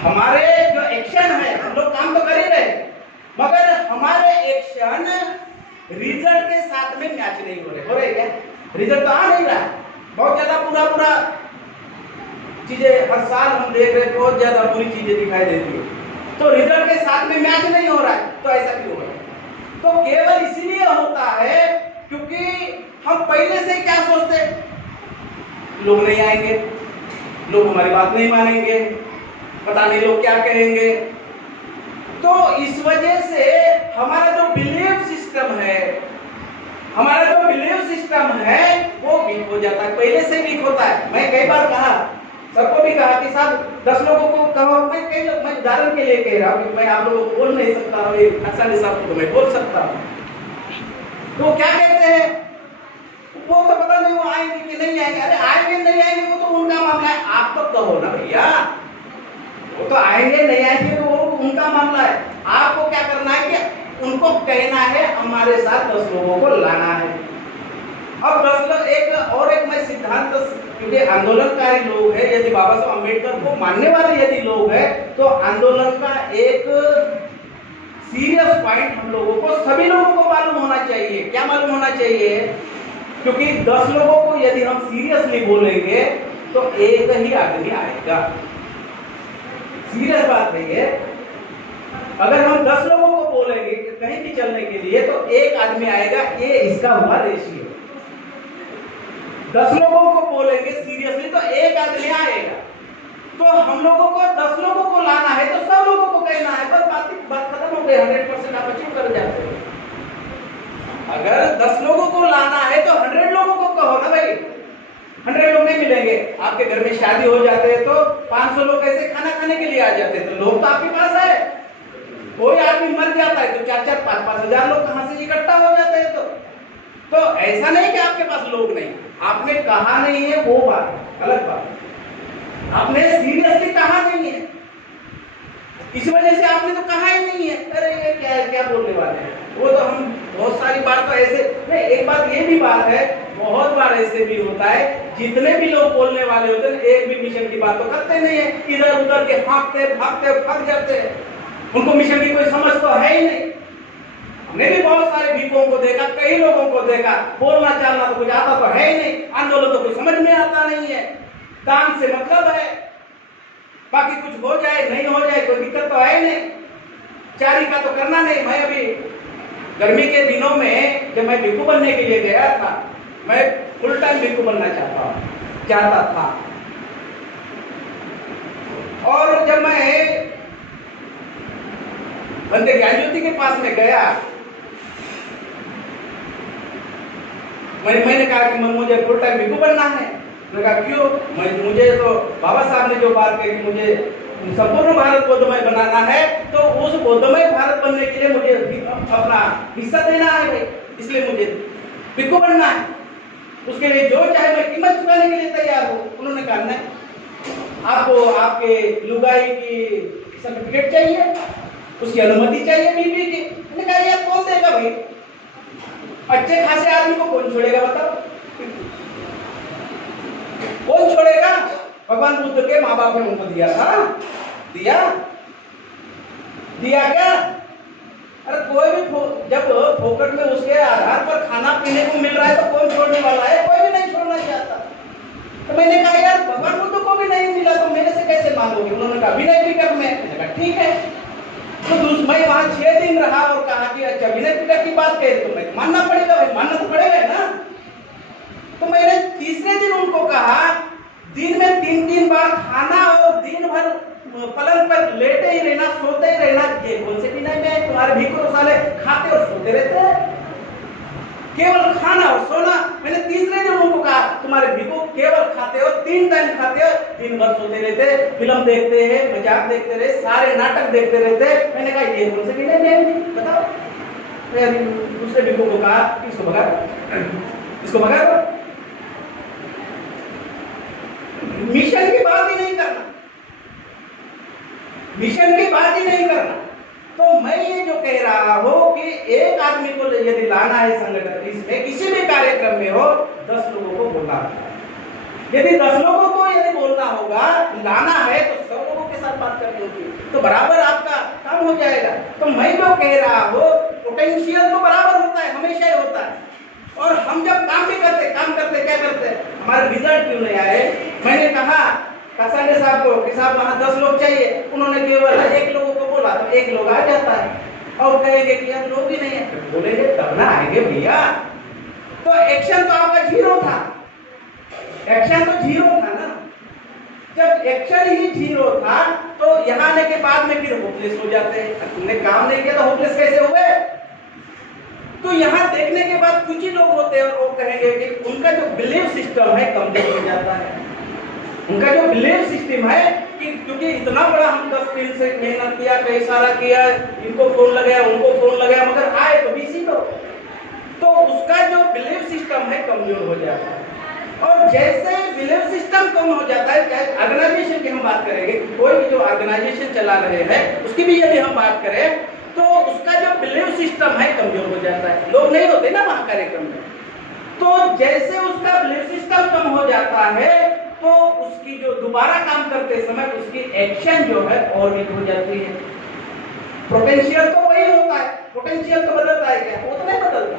हमारे जो एक्शन है, हम लोग काम तो कर ही रहे, मगर हमारे एक्शन रिजल्ट के साथ में मैच नहीं हो रहे क्या? रिजल्ट तो आ नहीं रहा, बहुत ज्यादा पूरा चीजें हर साल हम देख रहे हैं, बहुत ज्यादा बुरी चीजें दिखाई देती है, तो रिजल्ट के साथ में मैच नहीं हो रहा है। तो ऐसा क्यों हो रहा है? तो केवल इसलिए होता है क्योंकि हम पहले से क्या सोचते, लोग नहीं आएंगे, लोग हमारी बात नहीं मानेंगे, पता नहीं लोग क्या कहेंगे। तो इस वजह से हमारा जो बिलीफ सिस्टम है, वो वीक हो जाता है, पहले से वीक होता है। मैं कई बार कहा, सबको भी कहा कि साहब 10 लोगों को कहो, मैं उदाहरण के लिए कह रहा हूँ कि मैं आप लोगों को बोल नहीं सकता हूँ, अक्सर साहब को मैं बोल सकता हूँ। तो क्या कहते हैं, वो तो पता नहीं वो आएंगे कि नहीं आएंगे। अरे आएंगे नहीं आएंगे वो तो उनका मामला है, आप तो कहो ना भैया, वो तो आएंगे नहीं आएंगे तो वो उनका मामला है। आपको क्या करना है कि उनको कहना है हमारे साथ 10 लोगों को लाना है। अब 10 लोग, एक मैं सिद्धांत, क्योंकि आंदोलनकारी लोग हैं, यदि बाबा साहब अम्बेडकर को मानने वाले यदि लोग हैं, तो आंदोलन का एक सीरियस पॉइंट हम लोगों को, सभी लोगों को मालूम होना चाहिए। क्या मालूम होना चाहिए? क्योंकि 10 लोगों को यदि हम सीरियसली बोलेंगे तो एक ही आदमी आएगा। सीरियस बात नहीं है, अगर हम 10 लोगों को बोलेंगे कहीं भी चलने के लिए तो एक आदमी आएगा, ये इसका हुआ रेशियो। 10 लोगों को बोलेंगे सीरियसली तो एक आदमी आएगा। तो हम लोगों को 10 लोगों को लाना है तो सब लोगों को कहना है, बस बात खत्म हो गई। 100% आप अचीव कर जाते हो। अगर 10 लोगों को लाना है तो 100 लोगों को कहो ना भाई। 100 लोग नहीं मिलेंगे, आपके घर में शादी हो जाते हैं तो 500 लोग ऐसे खाना खाने के लिए आ जाते हैं, तो लोग तो आपके पास है। कोई आदमी मर जाता है तो 4-4, 5-5 हजार लोग कहां से इकट्ठा हो जाते हैं। तो ऐसा नहीं कि आपके पास लोग नहीं, आपने कहा नहीं है वो बात अलग बात, आपने सीरियसली कहा नहीं है, इस वजह से आपने तो कहा ही नहीं है। अरे ये क्या बोलने वाले हैं, वो तो हम बहुत सारी बात तो ऐसे नहीं। एक बात ये भी बात है, बहुत बार ऐसे भी होता है, जितने भी लोग बोलने वाले होते हैं एक भी मिशन की बात तो करते नहीं है, इधर उधर के भागते भाग जाते हैं, उनको मिशन की कोई समझ तो है ही नहीं। हमने भी बहुत सारे भीखों को देखा, कई लोगों को देखा, बोलना चालना तो कुछ आता तो है ही नहीं, आंदोलन तो कुछ समझ में आता नहीं है, काम से मतलब है, बाकी कुछ हो जाए नहीं हो जाए कोई दिक्कत तो है नहीं, चारी का तो करना नहीं। मैं अभी गर्मी के दिनों में जब मैं भिक्षु बनने के लिए गया था, मैं फुल टाइम भिक्षु बनना चाहता था, और जब मैं बंदे ज्ञान ज्योति के पास में गया, मैंने कहा कि मुझे फुल टाइम भिक्षु बनना है। मैंने कहा क्यों? मुझे तो बाबा साहब ने जो बात कही कि मुझे संपूर्ण भारत बौद्धमय बनाना है, तो उस बौद्धमय भारत बनने के लिए मुझे अपना हिस्सा देना है भाई, इसलिए मुझे भिक्षु बनना है। उसके लिए जो चाहे मैं कीमत चुकाने के लिए तैयार हूँ। उन्होंने कहा नहीं, आपको आपके लुगाई की सर्टिफिकेट चाहिए, उसकी अनुमति चाहिए बीवी की। मैंने कहा यार कौन देगा भाई? अच्छे खासे आदमी को कौन छोड़ेगा बताओ? कौन छोड़ेगा? भगवान बुद्ध के माँ बाप ने उनको दिया था, दिया क्या? अरे कोई भी जब फोकट में उसके आधार पर खाना पीने को मिल रहा है तो कौन छोड़ने वाला है? कोई भी नहीं छोड़ना चाहता। तो मैंने कहा यार भगवान बुद्ध को भी नहीं मिला तो मेरे से कैसे मांगोगे? उन्होंने कहा विनय पिटक में। मैंने कहा ठीक है। तो मैं वहां 6 दिन रहा और कहा कि अच्छा विनय पिटक की बात कहे तो मैं मानना पड़ेगा भाई, मानना तो पड़ेगा ना। तो मैंने तीसरे दिन उनको कहा दिन में 3-3 बार खाना और दिन भर पलंग पर लेटे ही रहना, सोते ही रहना, ये कौन से विनय में है? तुम्हारे भिक्षु साले खाते और सोते रहते हैं, केवल खाना और सोना। मैंने तीसरे दिन उनको कहा तुम्हारे भिक्षु केवल खाते हो, 3 टाइम खाते हो, दिन भर सोते रहते, फिल्म देखते हैं, मजाक देखते रहे, सारे नाटक देखते रहते। मैंने कहा ये कौन से विनय में है बताओ? दूसरे भिक्षु को कहा इसको भगा, इसको भगा। मिशन की बात ही नहीं करना, मिशन की बात ही नहीं करना। तो मैं ये जो कह रहा हूं कि एक आदमी को यदि लाना है संगठन, इसमें किसी भी कार्यक्रम में हो 10 लोगों को बोलना होगा। यदि 10 लोगों को यदि बोलना होगा, लाना है तो 100 लोगों के साथ बात करनी होगी, तो बराबर आपका काम हो जाएगा। तो मैं जो कह रहा हूं पोटेंशियल तो बराबर होता है, हमेशा ही होता है। और हम जब काम भी करते क्या करते हमारे रिजल्ट क्यों नहीं आए? मैंने कहा कसाने साहब को कि साहब वहां 10 लोग चाहिए, उन्होंने केवल 1 लोगों को बोला तो 1 लोग आ जाता है। और कहेंगे कि यार लोग ही नहीं है, बोलेंगे तब ना आएंगे भैया। तो एक्शन तो आपका 0 था, एक्शन तो 0 था ना। जब एक्शन ही 0 था तो यहाँ आने के बाद में फिर होपलेस हो जाते हैं। तुमने काम नहीं किया तो होपलेस कैसे हुए? तो यहाँ देखने के बाद कुछ ही लोग होते हैं और वो कहेंगे कि उनका जो बिलीफ सिस्टम है कमजोर हो जाता है। उनका जो बिलीफ सिस्टम है कि क्योंकि इतना बड़ा हम 10 दिन से मेहनत किया, कई सारा किया, इनको फोन लगाया, उनको फोन लगाया, मगर आए तो बीसी तो उसका जो बिलीफ सिस्टम है कमजोर हो जाता है। और जैसे बिलीफ सिस्टम कम हो जाता है, चाहे ऑर्गेनाइजेशन की हम बात करेंगे, कोई भी जो ऑर्गेनाइजेशन चला रहे हैं उसकी भी यदि हम बात करें तो उसका जो बिलीफ सिस्टम है कमजोर हो जाता है। लोग नहीं होते ना वहां कार्यक्रम में। तो जैसे उसका बिलीफ सिस्टम कम हो जाता है तो उसकी जो दोबारा काम करते समय उसकी एक्शन जो है और वीक हो जाती है। पोटेंशियल तो वही होता है, पोटेंशियल तो बदलता है क्या? वो तो नहीं बदलता।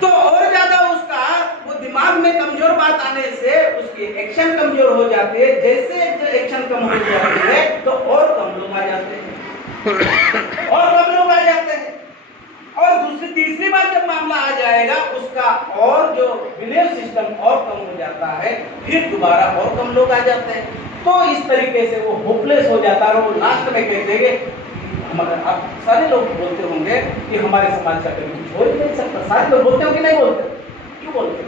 तो और ज्यादा उसका वो दिमाग में कमजोर बात आने से उसकी एक्शन कमजोर हो जाती है। जैसे एक्शन कम हो जाती है तो और कम लोग आ जाते हैं, और कम लोग आ जाते हैं। और दूसरी तीसरी बार जब मामला आ जाएगा उसका और जो बिलीफ सिस्टम और कम हो जाता है, फिर दोबारा और कम लोग आ जाते हैं। तो इस तरीके से वो होपलेस हो जाता है। वो लास्ट में कहते हैं मगर आप सारे लोग बोलते होंगे कि हमारे समाज का कभी कुछ हो ही नहीं सकता। सारे लोग बोलते हो कि नहीं बोलते? क्यों बोलते?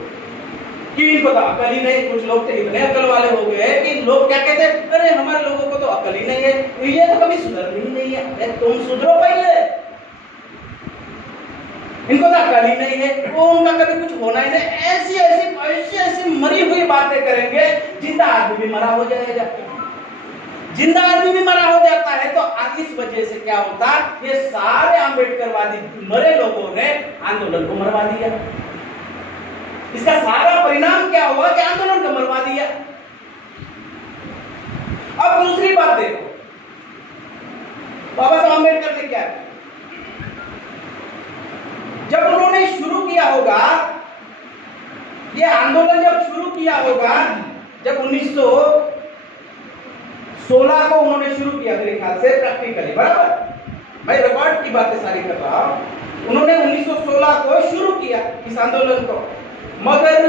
कि इनको तो अकल ही नहीं। कुछ लोग तो इतने अकल वाले हो गए कि लोग क्या कहते हैं, अरे हमारे लोगों को तो अकल ही नहीं है, ये तो कभी सुधर ही नहीं है। तुम सुधरो पहले, इनको तो अकल ही नहीं है, वो उनका कभी कुछ होना ही नहीं। ऐसी मरी हुई बातें करेंगे, जिंदा आदमी भी मरा हो जाएगा, जिंदा आदमी भी मरा हो जाता है। तो इस वजह से क्या होता, ये सारे आंबेडकरवादी मरे लोगों ने आंदोलन को मरवा दिया। इसका सारा परिणाम क्या हुआ कि आंदोलन को मरवा दिया। अब दूसरी बात देखो, बाबा साहब आंबेडकर ने क्या, जब उन्होंने शुरू किया होगा ये आंदोलन, जब शुरू किया होगा, जब 1916 को उन्होंने शुरू किया मेरे ख्याल से प्रैक्टिकली, बराबर, मैं रिकॉर्ड की बातें सारी कर रहा हूं। उन्होंने 1916 को शुरू किया इस आंदोलन को, मगर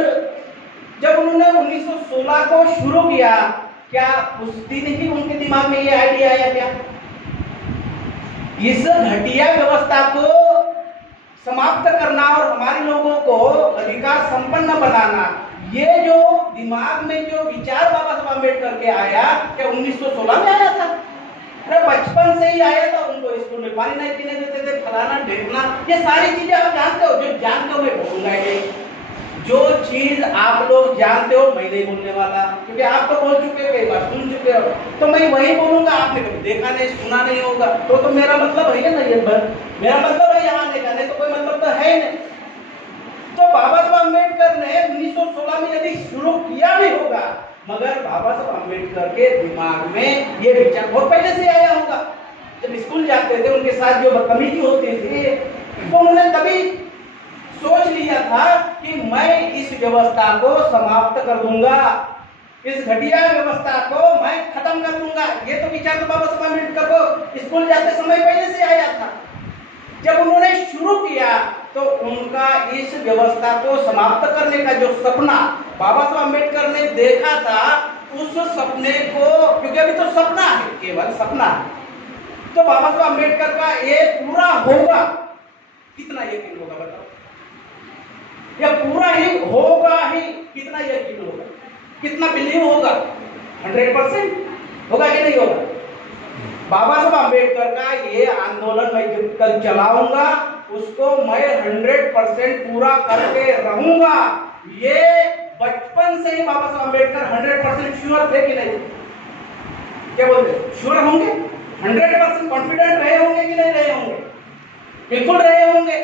जब उन्होंने 1916 को शुरू किया, क्या उस दिन ही उनके दिमाग में ये आइडिया आया क्या इस घटिया व्यवस्था को समाप्त करना और हमारे लोगों को अधिकार संपन्न बनाना, ये जो दिमाग में जो विचार बाबा साहब अम्बेडकर के आया, क्या 1916 में आया था? अरे बचपन से ही आया था। उनको स्कूल में पानी नहीं पीने देते थे, फलाना ढेरना, ये सारी चीजें आप जानते हो। जो जानते हो मैं बोलूंगा ही, जो चीज आप लोग जानते हो मैं नहीं बोलने वाला, क्योंकि आप तो बोल चुके हो, कई बार सुन चुके हो, तो मैं वही बोलूंगा। आपने कभी देखा नहीं, सुना नहीं होगा, तो मेरा मतलब है ना, ये मेरा मतलब है यहाँ देखा नहीं, तो कोई मतलब तो है नहीं। तो बाबा साहब अम्बेडकर ने 1916 में यदि शुरू किया भी होगा, मगर बाबा साहब अम्बेडकर के दिमाग में ये विचार बहुत पहले से आया होगा। जब स्कूल जाते थे, उनके साथ जो बदतमीजी होती थी, तो उन्होंने तभी सोच लिया था कि मैं इस व्यवस्था को समाप्त कर दूंगा, इस घटिया व्यवस्था को मैं खत्म कर दूंगा। ये तो विचार तो बाबा साहब अम्बेडकर को स्कूल जाते समय पहले से आया था। जब उन्होंने शुरू किया तो उनका इस व्यवस्था को समाप्त करने का जो सपना बाबा साहब अम्बेडकर ने देखा था, उस सपने को, क्योंकि अभी तो सपना है, केवल सपना है, तो बाबा साहब अम्बेडकर का ये पूरा होगा, कितना यकीन होगा बताओ? या पूरा ही होगा ही, कितना यकीन होगा, कितना बिलीव होगा? 100% होगा कि नहीं होगा? बाबा साहब अम्बेडकर का ये आंदोलन मैं जो कल चलाऊंगा, उसको मैं 100% पूरा करके रहूंगा। ये बचपन से ही बाबा साहब अम्बेडकर 100% श्योर थे कि नहीं? क्या बोलते? श्योर होंगे? 100% कॉन्फिडेंट रहे होंगे कि नहीं रहे होंगे? बिल्कुल रहे होंगे,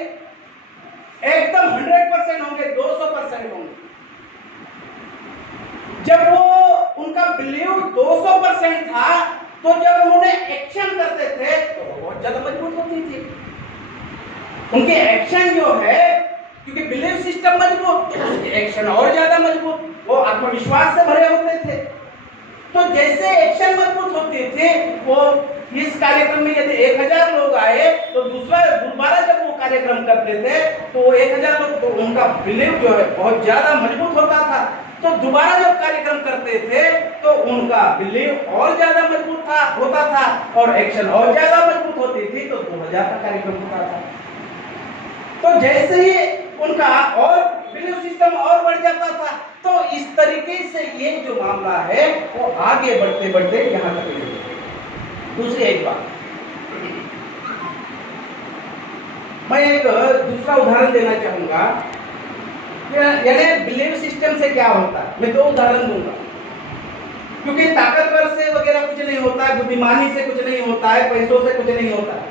एकदम 100% होंगे, 200% होंगे। जब वो उनका बिलीव 200% था, तो जब उन्होंने एक्शन करते थे तो बहुत ज्यादा मजबूत होती थी उनके एक्शन जो है, क्योंकि बिलीव सिस्टम मजबूत, तो उसके एक्शन और ज्यादा मजबूत, वो आत्मविश्वास से भरे होते थे। तो जैसे एक्शन मजबूत होते थे, वो इस कार्यक्रम में यदि 1000 लोग आए, तो दोबारा जब वो कार्यक्रम करते थे, तो 1000 लोग, तो उनका बिलीव जो है बहुत ज्यादा मजबूत होता था। तो दोबारा जब कार्यक्रम करते थे, तो उनका बिलीव और ज्यादा मजबूत होता था, और एक्शन और ज्यादा मजबूत होती थी, तो 2000 का कार्यक्रम होता था। तो जैसे ही उनका और बिलीव सिस्टम और बढ़ जाता था, तो इस तरीके से ये जो मामला है वो आगे बढ़ते बढ़ते यहाँ तक ले। दूसरी एक बात, मैं एक दूसरा उदाहरण देना चाहूंगा, यानी बिलीव सिस्टम से क्या होता है। मैं 2 उदाहरण दूंगा, क्योंकि ताकतवर से वगैरह कुछ नहीं होता है, बुद्धिमानी से कुछ नहीं होता है, पैसों से कुछ नहीं होता है।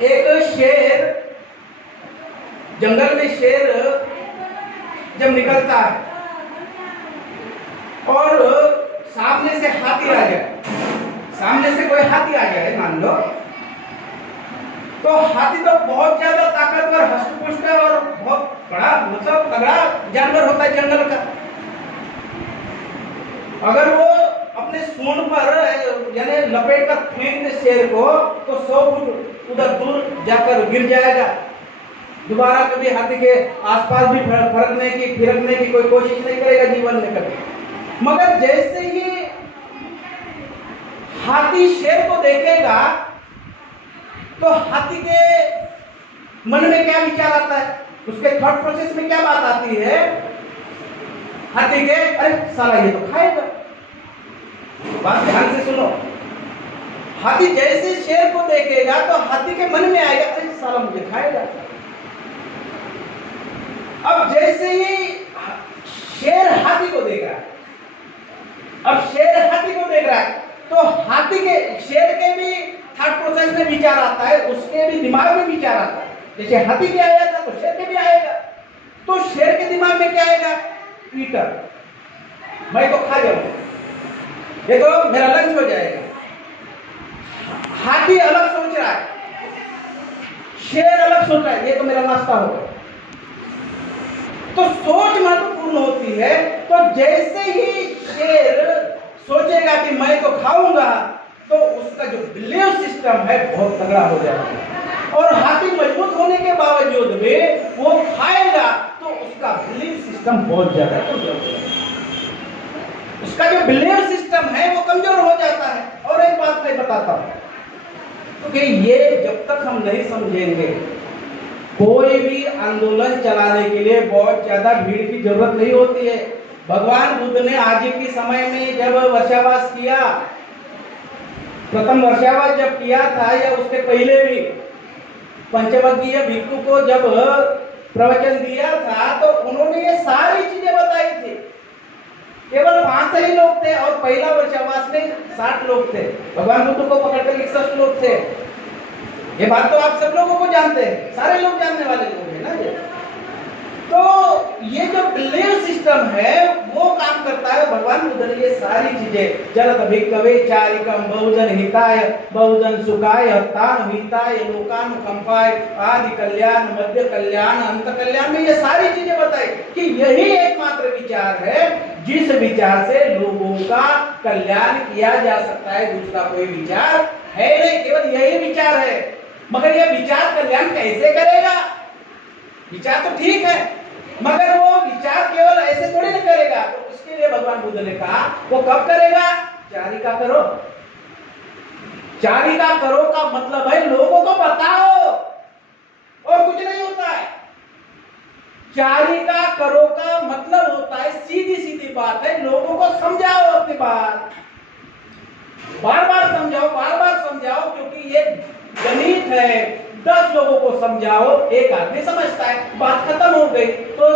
एक शेर, जंगल में शेर जब निकलता है और सामने से हाथी आ जाए, सामने से कोई हाथी आ जाए मान लो, तो हाथी तो बहुत ज्यादा ताकतवर, हष्ट-पुष्ट और बहुत बड़ा, मतलब तगड़ा जानवर होता है जंगल का। अगर वो अपने सूंड पर यानी लपेट कर फेंक दे शेर को, तो 100 फुट उधर दूर जाकर गिर जाएगा। दोबारा कभी हाथी के आसपास भी फिरकने की कोई कोशिश नहीं करेगा जीवन में कभी। मगर जैसे ही हाथी शेर को देखेगा, तो हाथी के मन में क्या विचार आता है, उसके थॉट प्रोसेस में क्या बात आती है हाथी के? अरे साला ये तो खाएगा। बात ध्यान से सुनो, हाथी जैसे शेर को देखेगा तो हाथी के मन में आएगा, अरे साला मुझे खाएगा। अब जैसे ही शेर हाथी को देख रहा है, अब शेर हाथी को देख रहा है, तो हाथी के, शेर के भी थॉट प्रोसेस में विचार आता है, उसके भी दिमाग में विचार आता है। जैसे हाथी के आया था, तो शेर के भी आएगा। तो शेर के दिमाग में क्या आएगा? ईटर, मैं तो खा जाऊंगा, ये तो मेरा लंच हो जाएगा। हाथी अलग सोच रहा है, शेर अलग सोच रहा है, ये तो मेरा नाश्ता होगा। तो सोच महत्वपूर्ण होती है। तो जैसे ही शेर सोचेगा कि मैं तो खाऊंगा, तो उसका जो बिलीव सिस्टम है बहुत तगड़ा हो जाएगा। और हाथी मजबूत होने के बावजूद भी वो खाएगा, तो उसका बिलीव सिस्टम बहुत ज्यादा कमजोर हो जाएगा। उसका जो बिलीव सिस्टम है वो कमजोर हो जाता है। और एक बात मैं बताता हूं, क्योंकि ये जब तक हम नहीं समझेंगे, कोई भी आंदोलन चलाने के लिए बहुत ज्यादा भीड़ की जरूरत नहीं होती है। भगवान बुद्ध ने आज के समय में जब वर्षावास किया, प्रथम वर्षावास जब किया था या उसके पहले भी पंचवग्गीय भिक्षु को जब प्रवचन दिया था तो उन्होंने ये सारी चीजें बताई थी। केवल 5 ही लोग थे और पहला वर्षावास में 60 लोग थे। भगवान बुद्ध को पकड़कर 61 लोग थे। ये बात तो आप सब लोगों को जानते हैं, सारे लोग जानने वाले लोग हैं ना ये। तो ये जो बिलीव सिस्टम है वो काम करता है। भगवान बुद्ध ने ये सारी चीजें जलत भिक्खवे चारिकम बहुजन हिताय बहुजन सुखाय तान हिताय लोकानुकंपाय आदि कल्याण मध्य कल्याण अंत कल्याण में ये सारी चीजें बताई कि यही एकमात्र विचार है जिस विचार से लोगों का कल्याण किया जा सकता है। दूसरा कोई विचार है नहीं, केवल यही विचार है। मगर यह विचार कल्याण कैसे करेगा? विचार तो ठीक है मगर वो विचार केवल ऐसे थोड़ी नहीं करेगा। तो इसके लिए भगवान बुद्ध ने कहा वो कब करेगा? चारिका करो। चारिका करो का मतलब है लोगों को बताओ और कुछ नहीं होता है। चारिका करो का मतलब होता है सीधी सीधी बात है, लोगों को समझाओ अपनी बात, बार बार समझाओ क्योंकि ये गणित है। 10 लोगों को समझाओ, एक आदमी समझता है, बात खत्म हो गई। तो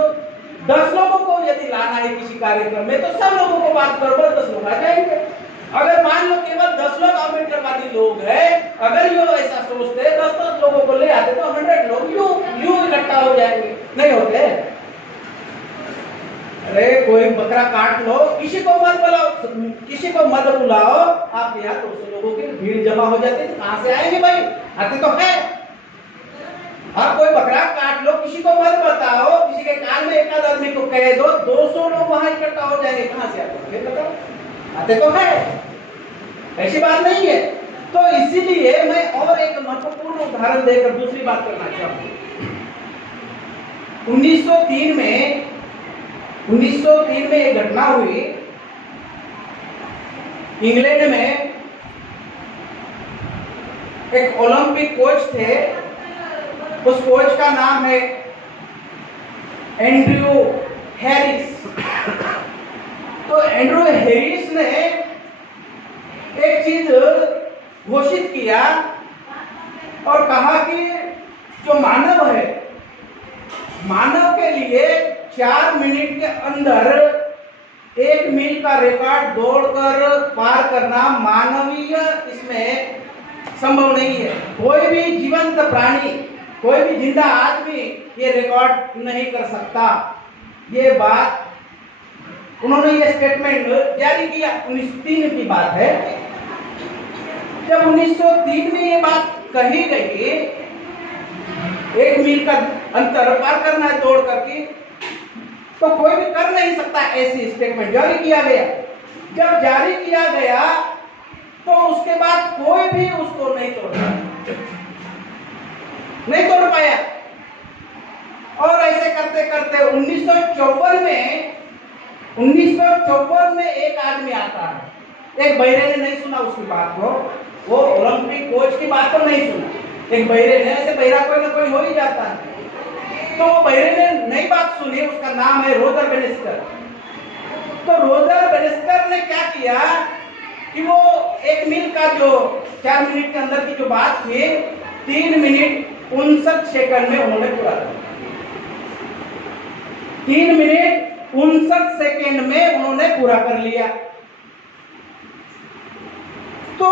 10 लोगों को यदि लाना है किसी कार्यक्रम में तो सब लोगों को बात करो, 10 लोग आ जाएंगे। अगर मान लो केवल 10 लोग अम्बेडकरवादी लोग हैं, अगर ये ऐसा सोचते 10 लोगों को ले आते तो 100 लोग यूं इकट्ठा हो जाएंगे, नहीं होते। अरे कोई बकरा काट लो, किसी को मत बुलाओ, किसी को मत बुलाओ। आप यहाँ 200 लोगों की भीड़ जमा हो जाती है, कहां से आएंगे भाई? आते तो है। आप कोई बकरा काट लो, किसी को मत बताओ, किसी के कान में एक आध आदमी को कह दो, 200 लोग वहां इकट्ठा हो जाएंगे, कहां से आते? बताओ, आते तो है, ऐसी बात नहीं है। तो इसीलिए मैं और एक महत्वपूर्ण उदाहरण देकर दूसरी बात करना चाहूंगा। 1903 में एक घटना हुई इंग्लैंड में। एक ओलंपिक कोच थे, उस कोच का नाम है एंड्रयू हैरिस। तो एंड्रयू हैरिस ने एक चीज घोषित किया और कहा कि जो मानव है, मानव के लिए 4 मिनट के अंदर 1 मील का रिकॉर्ड दौड़कर पार करना मानवीय इसमें संभव नहीं है। कोई भी जीवंत प्राणी, कोई भी जिंदा आदमी ये रिकॉर्ड नहीं कर सकता। ये बात उन्होंने ये स्टेटमेंट जारी किया। 1903 की बात है। जब 1903 में ये बात कही गई, 1 मील का अंतर पार करना है दौड़ करके, तो कोई भी कर नहीं सकता, ऐसी स्टेटमेंट जारी किया गया। जब जारी किया गया तो उसके बाद कोई भी उसको नहीं तोड़ पाया। और ऐसे करते करते 1954 में एक आदमी आता है। एक बहरे ने नहीं सुना उसकी बात को, वो ओलंपिक कोच की बात को नहीं सुना। एक बहरे ने, ऐसे बहरा कोई ना कोई हो ही जाता है, तो वो बहरे ने नई बात सुनी। उसका नाम है रोजर बेनिस्टर। तो रोजर बेनिस्टर ने क्या किया कि वो 1 मील का जो 4 मिनट के अंदर की जो बात थी 3 मिनट 59 सेकंड में उन्होंने पूरा कर दिया। 3 मिनट 59 सेकंड में उन्होंने पूरा कर लिया। तो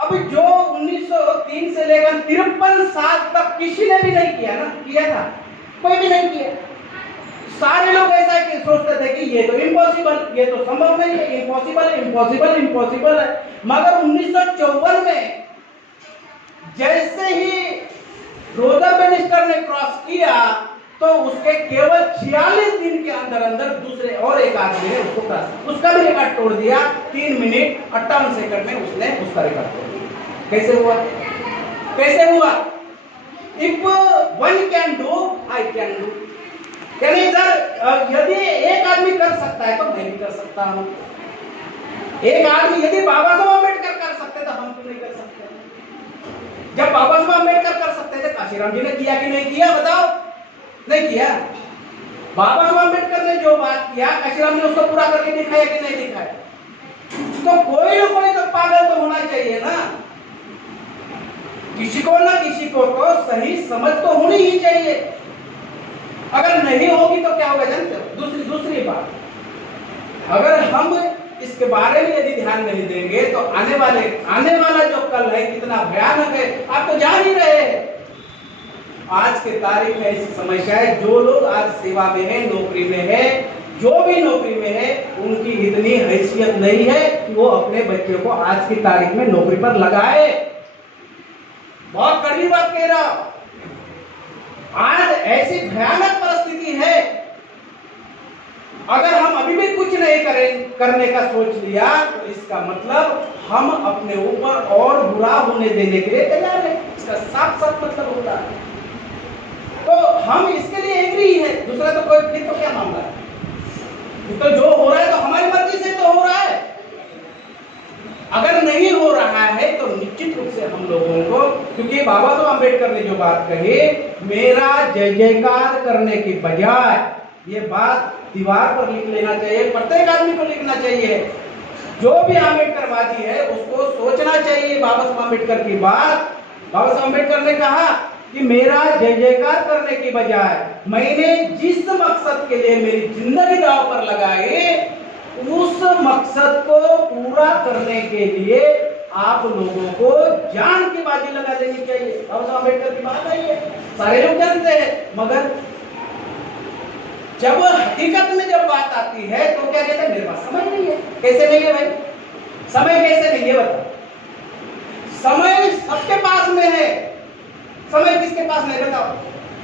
अब जो 1903 से लेकर 53 साल तक किसी ने भी नहीं किया था, कोई भी नहीं किया। सारे लोग ऐसा कि सोचते थे कि ये तो इम्पॉसिबल, ये तो संभव नहीं है, इम्पॉसिबल है। मगर 1954 में जैसे ही रोजर बेनिस्टर ने क्रॉस किया तो उसके केवल 46 दिन के अंदर अंदर दूसरे और एक आदमी ने उसको क्रॉस, उसका भी रिकॉर्ड तोड़ दिया। 3 मिनट 58 सेकंड में उसने उसका रिकॉर्ड तोड़ दिया। कैसे हुआ? If one can do, I can do। यानी यदि एक आदमी कर सकता है तो मैं भी कर सकता हूँ। एक आदमी यदि बाबा साहब अम्बेडकर कर सकते तो हम क्यों नहीं कर सकते? जब बाबा साहब अम्बेडकर कर सकते थे, काशीराम जी ने किया कि नहीं किया? बताओ, नहीं किया। बाबा साहब अम्बेडकर ने जो बात किया, काशीराम ने उसको पूरा करके दिखाया कि नहीं दिखाया? तो कोई ना कोई तो पागल तो होना चाहिए ना, किसी को ना किसी को तो सही समझ तो होनी ही चाहिए। अगर नहीं होगी तो क्या होगा जानते हो? दूसरी बात, अगर हम इसके बारे में यदि ध्यान नहीं देंगे तो आने वाला जो कल है कितना भयानक है, आप तो जान ही रहे हैं। आज के तारीख में ऐसी समस्या है, जो लोग आज सेवा में है, नौकरी में है, जो भी नौकरी में है, उनकी इतनी हैसियत नहीं है कि वो अपने बच्चे को आज की तारीख में नौकरी पर लगाए। बहुत कड़ी बात कह रहा हूं। आज ऐसी भयानक परिस्थिति है, अगर हम अभी भी कुछ नहीं करने का सोच लिया तो इसका मतलब हम अपने ऊपर और बुरा होने देने के लिए तैयार है। इसका साफ साफ मतलब होता है। तो हम इसके लिए एग्री है, दूसरा तो कोई फिर तो क्या मामला है? तो जो हो रहा है तो हमारी मर्जी से तो हो रहा है। अगर नहीं हो रहा है तो निश्चित रूप से हम लोगों को, क्योंकि बाबा साहब अम्बेडकर ने जो बात कही, मेरा जय जयकार करने की बजाय, ये बात दीवार पर लिख लेना चाहिए, प्रत्येक आदमी को लिखना चाहिए। जो भी अम्बेडकरवादी है उसको सोचना चाहिए बाबा साहब अम्बेडकर की बात। बाबा साहब अम्बेडकर ने कहा कि मेरा जय जयकार करने की बजाय मैंने जिस मकसद के लिए मेरी जिंदगी दांव पर लगाई, उस मकसद को पूरा करने के लिए आप लोगों को जान की बाजी लगा देनी चाहिए। बाबा साहब अम्बेडकर की बात है, ये सारे लोग जानते हैं, मगर जब हकीकत में जब बात आती है तो क्या कहते हैं, मेरे पास समय नहीं है। कैसे नहीं है भाई? समय कैसे नहीं है बताओ? समय सबके पास में है, समय किसके पास नहीं बताओ?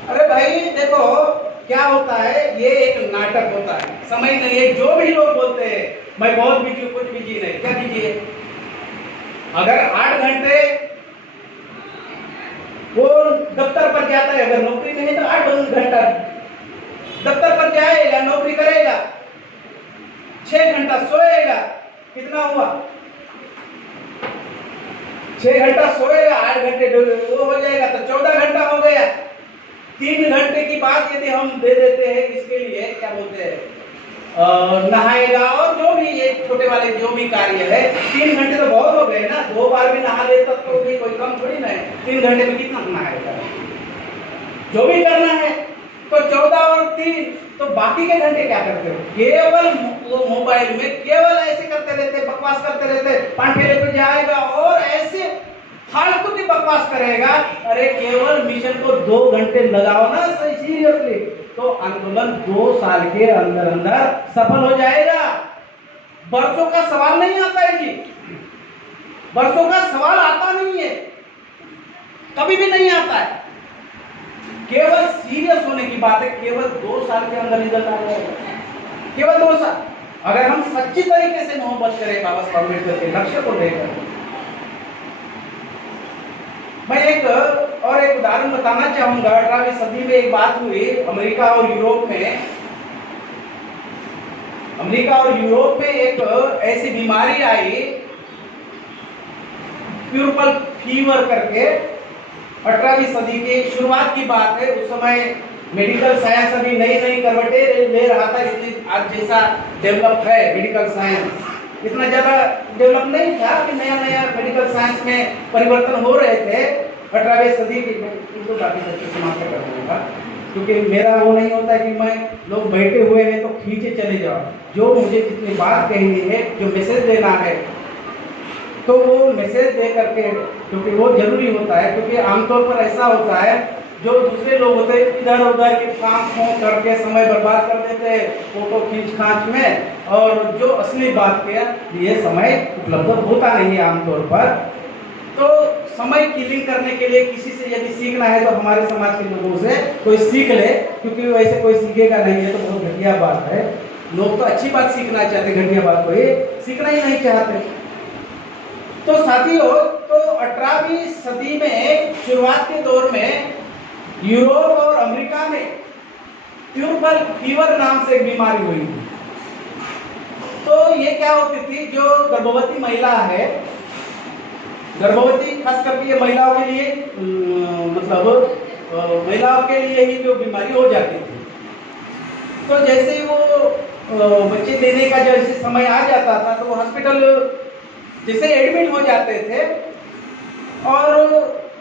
अरे भाई देखो क्या होता है, ये एक नाटक होता है। समय नहीं है, जो भी लोग बोलते हैं मैं बहुत बिजी हूं, कुछ बिजी नहीं। क्या बिजी है? अगर 8 घंटे वो दफ्तर पर जाता है, अगर नौकरी नहीं है तो 8 घंटा दफ्तर पर जाएगा, नौकरी करेगा, 6 घंटा सोएगा, कितना हुआ? 6 घंटा सोएगा, 8 घंटे वो हो जाएगा तो 14 घंटा हो गया। 3 घंटे की बात यदि हम दे देते हैं इसके लिए, क्या बोलते हैं, नहाएगा और जो भी ये छोटे वाले जो भी कार्य है, 3 घंटे तो बहुत हो गए ना। 2 बार भी नहा लेता तो भी कोई कम थोड़ी ना है। 3 घंटे में कितना नहाएगा? जो भी करना है तो 14 और 3, तो बाकी के घंटे क्या करते हो? केवल वो मोबाइल में केवल ऐसे करते रहते, बकवास करते रहते, पांठेले पे जाएगा और ऐसे फालतू की बकवास करेगा। अरे केवल मिशन को 2 घंटे लगाओ ना सीरियसली, तो आंदोलन 2 साल के अंदर अंदर सफल हो जाएगा। बरसों का सवाल नहीं आता है जी, बरसों का सवाल आता नहीं है, कभी भी नहीं आता है। केवल सीरियस होने की बात है, केवल 2 साल के अंदर रिजल्ट आ जाएगा, केवल 2 साल। अगर हम सच्ची तरीके से मोहब्बत करें बाबा साहब अम्बेडकर के लक्ष्य को लेकर। मैं एक उदाहरण बताना चाहूंगा। 18वीं सदी में एक बात हुई, अमेरिका और यूरोप में एक ऐसी बीमारी आई, प्यूरपल फीवर करके। 18वीं सदी की शुरुआत की बात है। उस समय मेडिकल साइंस अभी नई करवटें ले रहा था। इतनी आज जैसा डेवलप है मेडिकल साइंस, इतना ज्यादा डेवलप नहीं था। कि नया मेडिकल साइंस में परिवर्तन हो रहे थे 18वीं सदी की। इनको काफी अच्छे समाप्त कर दूंगा, क्योंकि मेरा वो नहीं होता कि मैं लोग बैठे हुए हैं तो खींचे चले जाओ। जो मुझे जितनी बात कहनी है, जो मैसेज देना है, तो वो मैसेज दे करके, क्योंकि वो जरूरी होता है। क्योंकि आमतौर पर ऐसा होता है, जो दूसरे लोग होते हैं इधर उधर के काम करके समय बर्बाद कर देते हैं फोटो खींच खांच में, और जो असली बात के लिए समय उपलब्ध होता नहीं है आमतौर पर। तो समय किलिंग करने के लिए किसी से यदि सीखना है तो हमारे समाज के लोगों से कोई सीख ले, क्योंकि वैसे कोई सीखेगा नहीं है तो बहुत घटिया बात है। लोग तो अच्छी बात सीखना चाहते, घटिया बात को ये सीखना ही नहीं चाहते। तो साथियों, तो 18वीं सदी में शुरुआत के दौर में यूरोप और अमेरिका में प्यूरपल फीवर नाम से एक बीमारी हुई थी। तो ये क्या होती थी, जो गर्भवती महिला है गर्भवती खास करके ये महिलाओं के लिए मतलब महिलाओं के लिए ही जो बीमारी हो जाती थी, तो जैसे ही वो बच्चे देने का जैसे समय आ जाता था तो वो हॉस्पिटल जैसे एडमिट हो जाते थे और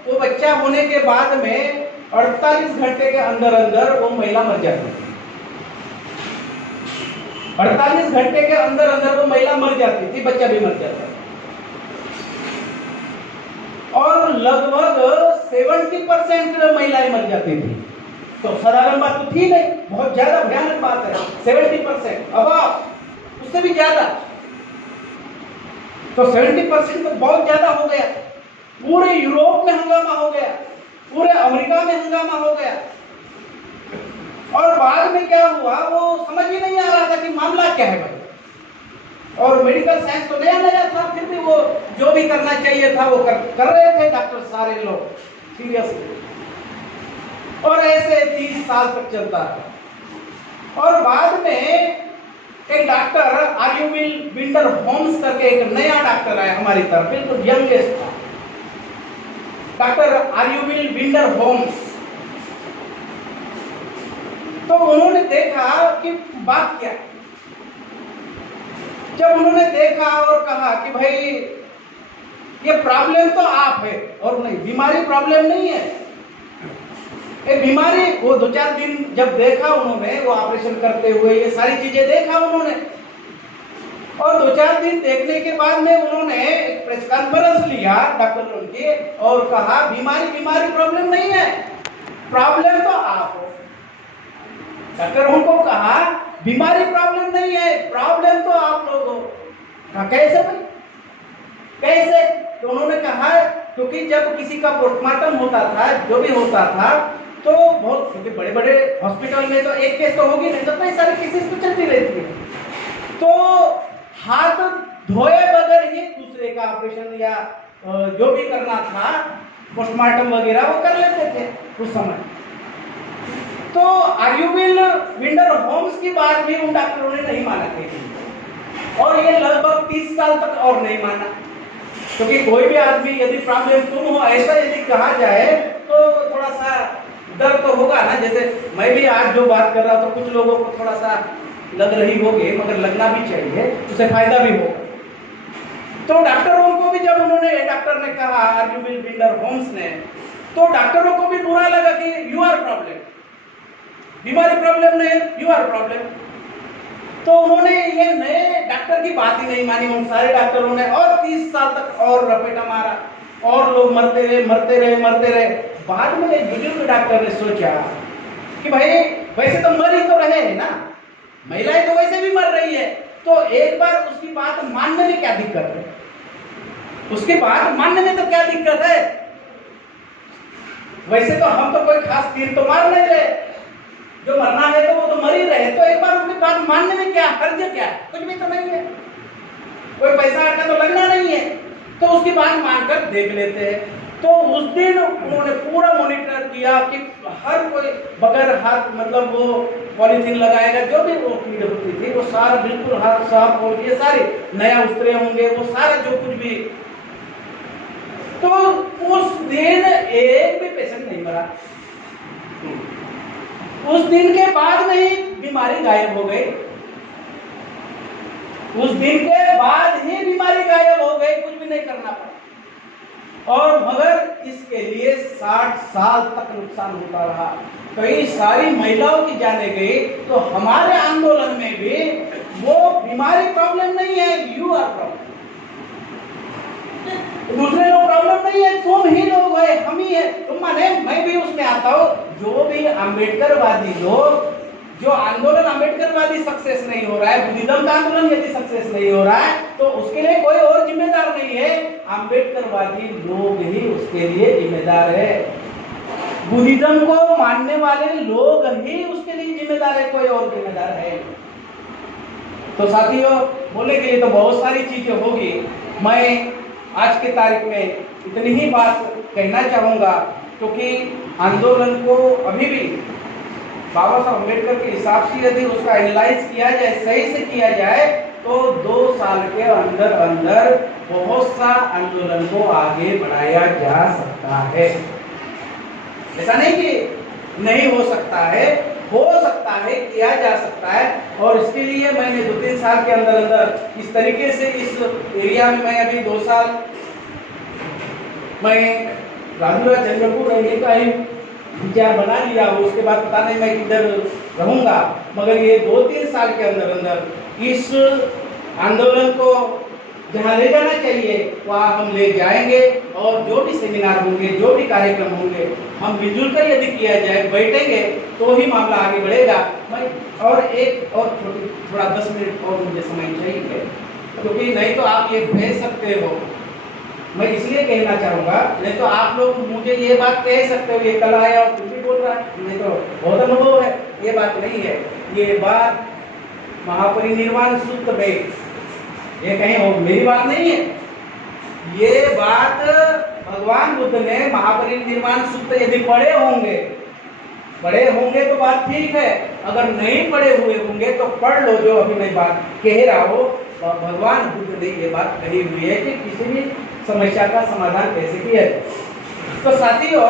वो बच्चा होने के बाद में 48 घंटे के अंदर अंदर वो महिला मर जाती थी। 48 घंटे के अंदर अंदर वो महिला मर जाती थी, बच्चा भी मर जाता था। और लगभग 70% महिलाएं मर जाती थी। तो साधारण बात तो थी नहीं, बहुत ज्यादा भयानक बात है। 70%, अब उससे भी ज्यादा, तो 70% तो बहुत ज्यादा हो गया। पूरे यूरोप में हंगामा हो गया, पूरे अमेरिका में हंगामा हो गया। और बाद में क्या हुआ वो समझ ही नहीं आ रहा था कि मामला क्या है भाई। और मेडिकल साइंस तो नया नया था, फिर भी वो जो भी करना चाहिए था वो कर रहे थे डॉक्टर सारे लोग सीरियसली। और ऐसे 30 साल तक चलता है। और बाद में एक डॉक्टर आर्यूविल विंडर होम्स करके एक नया डॉक्टर आया हमारी तरफ, बिल्कुल यंगेस्ट था, डॉक्टर आर्यूविल विंडर होम्स। तो उन्होंने देखा कि बात क्या है। जब उन्होंने देखा और कहा कि भाई ये प्रॉब्लम तो आप है और नहीं, बीमारी प्रॉब्लम नहीं है, ये बीमारी। वो 2-4 दिन जब देखा उन्होंने, वो ऑपरेशन करते हुए ये सारी चीजें देखा उन्होंने, और 2-4 दिन देखने के बाद में उन्होंने एक प्रेस कॉन्फ्रेंस लिया डॉक्टर उनकी और कहा बीमारी प्रॉब्लम नहीं है, प्रॉब्लम तो आप हो। डॉक्टर उनको कहा बीमारी प्रॉब्लम नहीं है, प्रॉब्लम तो आप लोग हो। कैसे भाई, कैसे? तो उन्होंने कहा क्योंकि जब किसी का पोस्टमार्टम होता था, जो भी होता था, तो बहुत, क्योंकि बड़े बड़े हॉस्पिटल में तो एक केस तो होगी नहीं, तो कई सारी केसेस तो चलती रहती है। तो हाथ धोए बगैर ही दूसरे का ऑपरेशन या जो भी करना था, पोस्टमार्टम वगैरह वो कर लेते थे उस समय। तो आर्यूविल विंडर होम्स की बात भी उन डॉक्टरों ने नहीं माना थी, और ये लगभग 30 साल तक और नहीं माना। क्योंकि कोई भी आदमी यदि प्रॉब्लम तुम हो ऐसा यदि कहा जाए तो थोड़ा सा डर तो होगा ना। जैसे मैं भी आज जो बात कर रहा हूं तो कुछ लोगों को थोड़ा सा लग रही होगी, मगर लगना भी चाहिए, उससे फायदा भी होगा। तो डॉक्टरों को भी जब उन्होंने, डॉक्टर ने कहा आर्यूविल विंडर होम्स ने, तो डॉक्टरों को भी बुरा लगा कि यू आर प्रॉब्लम, बीमारी प्रॉब्लम नहीं, यू आर प्रॉब्लम। तो उन्होंने ये नए डॉक्टर की बात ही नहीं मानी, उन सारे डॉक्टरों ने, और 30 साल तक और रपेटा मारा, और लोग मरते रहे। बाद में एक बुजुर्ग डॉक्टर ने सोचा कि भाई वैसे तो मर ही तो रहे हैं ना, महिलाएं तो वैसे भी मर रही है, तो एक बार उसकी बात मानने में क्या दिक्कत है, उसकी बात मानने में तो क्या दिक्कत है। वैसे तो हम तो कोई खास तीर तो मार नहीं रहे, जो मरना है तो वो तो मर ही रहे, तो एक बार उनकी बात मानने में क्या हर्ज, क्या कुछ भी तो नहीं है, कोई पैसा आटा तो लगना नहीं है, तो उसकी बात मानकर देख लेते हैं। तो उस दिन उन्होंने पूरा मॉनिटर किया कि हर कोई बगैर हाथ, मतलब वो पॉलीथीन लगाएगा, जो भी वो भीड़ होती थी वो सारा बिल्कुल हाथ साफ हो गए, सारे नया उस्तरे होंगे, वो सारा जो कुछ भी। तो उस दिन एक भी पेशेंट नहीं मरा। उस दिन के बाद में ही बीमारी गायब हो गई, उस दिन के बाद ही बीमारी गायब हो गई, कुछ भी नहीं करना पड़ा। और मगर इसके लिए 60 साल तक नुकसान होता रहा, कई सारी महिलाओं की जाने गई। तो हमारे आंदोलन में भी वो बीमारी प्रॉब्लम नहीं है, यू आर प्रॉब्लम, दूसरे लोग प्रॉब्लम नहीं है, तुम ही लोग है, हम ही है, तुम माने मैं भी उसमें आता हूँ। जो भी अम्बेडकरवादी लोग, जो आंदोलन अम्बेडकरवादी सक्सेस नहीं हो रहा है, बुद्धिज्म का आंदोलन यदि सक्सेस नहीं हो रहा है, तो उसके लिए कोई और जिम्मेदार नहीं है, अम्बेडकरवादी लोग ही उसके लिए जिम्मेदार है, बुद्धिज्म को मानने वाले लोग ही उसके लिए जिम्मेदार है, कोई और जिम्मेदार है। तो साथियों, बोलने के लिए तो बहुत सारी चीजें होगी, मैं आज की तारीख में इतनी ही बात कहना चाहूँगा, क्योंकि आंदोलन को अभी भी बाबा साहब अम्बेडकर के हिसाब से यदि उसका एनालाइज किया जाए, सही से किया जाए, तो 2 साल के अंदर अंदर बहुत सा आंदोलन को आगे बढ़ाया जा सकता है। ऐसा नहीं कि नहीं हो सकता है, हो सकता है, किया जा सकता है। और इसके लिए मैंने 2-3 साल के अंदर अंदर इस तरीके से इस एरिया में मैं अभी 2 साल मैं राजूरा चंद्रपुर रहने का ही विचार बना लिया हो। उसके बाद पता नहीं मैं किधर रहूंगा, मगर ये 2-3 साल के अंदर अंदर इस आंदोलन को जहाँ ले जाना चाहिए वहाँ हम ले जाएंगे। और जो भी सेमिनार होंगे, जो भी कार्यक्रम होंगे, हम मिलजुल कर यदि किया जाए, बैठेंगे तो ही मामला आगे बढ़ेगा। मैं और एक और थोड़ा 10 मिनट और मुझे समय चाहिए, क्योंकि नहीं तो आप ये कह सकते हो, मैं इसलिए कहना चाहूँगा, नहीं तो आप लोग मुझे ये बात कह सकते हो ये कल आया और कुछ भी बोल रहा है, नहीं तो बहुत अनुभव है। ये बात नहीं है, ये बात महापरिनिर्वाण सूत्र में, ये कहीं और मेरी बात नहीं है, ये बात भगवान बुद्ध ने महापरिनिर्वाण सूत्र यदि पढ़े होंगे तो बात ठीक है, अगर नहीं पढ़े हुए होंगे तो पढ़ लो। जो अभी मैं बात कह रहा हूँ, भगवान बुद्ध ने ये बात कही हुई है कि किसी भी समस्या का समाधान कैसे किया जाए। तो साथियों,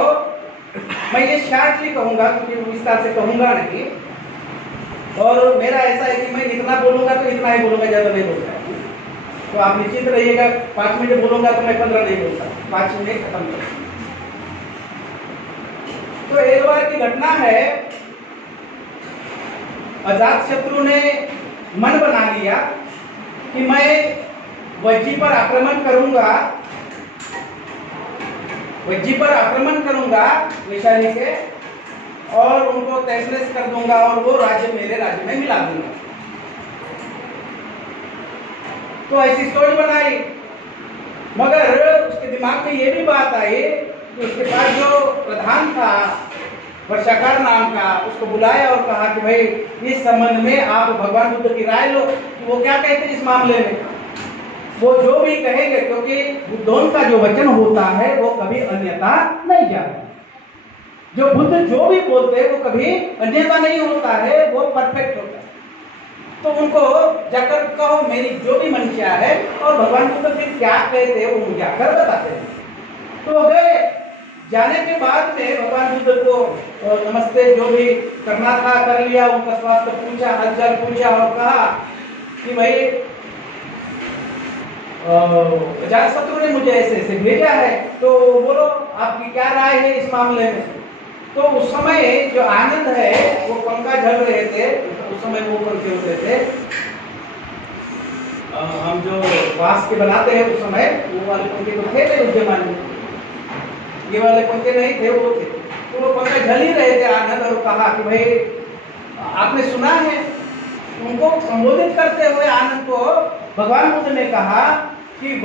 मैं ये शार्टली कहूँगा, क्योंकि विस्तार से कहूँगा नहीं, और मेरा ऐसा है कि मैं इतना बोलूँगा तो इतना ही बोलूँगा, ज़्यादा नहीं बोलूँगा। तो आप निश्चित रहिएगा, 5 मिनट बोलूँगा तो मैं 15 नहीं बोलता, 5 मिनट खत्म कर। तो एक बार की घटना है, अजातशत्रु ने मन बना लिया कि मैं वज्जी पर आक्रमण करूंगा वैशाली के, और उनको तहस-नहस कर दूंगा और वो राज्य मेरे राज्य में मिला दूंगा। तो ऐसी सोच बनाई, मगर उसके दिमाग में ये भी बात आई कि उसके पास जो प्रधान था वर्षाकार नाम का, उसको बुलाया और कहा कि भाई इस संबंध में आप भगवान बुद्ध की राय लो कि वो क्या कहते हैं इस मामले में। वो जो भी कहेंगे, क्योंकि बुद्धों का जो वचन होता है वो कभी अन्यथा नहीं जाता। जो बुद्ध जो भी बोलते हैं वो कभी अन्यथा नहीं होता है, वो परफेक्ट होता है। तो उनको जाकर कहो मेरी जो भी मंशा है, और भगवान बुद्ध फिर क्या कहते हैं वो मुझे आकर बताते हैं। तो गए, जाने के बाद में भगवान बुद्ध को नमस्ते जो भी करना था कर लिया, उनका स्वास्थ्य पूछा, हालचाल पूछा और कहा कि भाई अजातशत्रु ने मुझे ऐसे ऐसे भेजा है, तो बोलो आपकी क्या राय है इस मामले में। तो उस समय जो आनंद है वो पंखा झल रहे थे, उस समय वो पंखे होते थे, हम जो बांस के बनाते हैं उस समय वो वाले पंखे तो थे विद्यमान में, ये वाले पंखे नहीं थे, वो थे। तो वो पंखे झल ही रहे थे आनंद, और कहा कि भाई आपने सुना है, उनको संबोधित करते हुए आनंद को भगवान बुद्ध ने कहा कि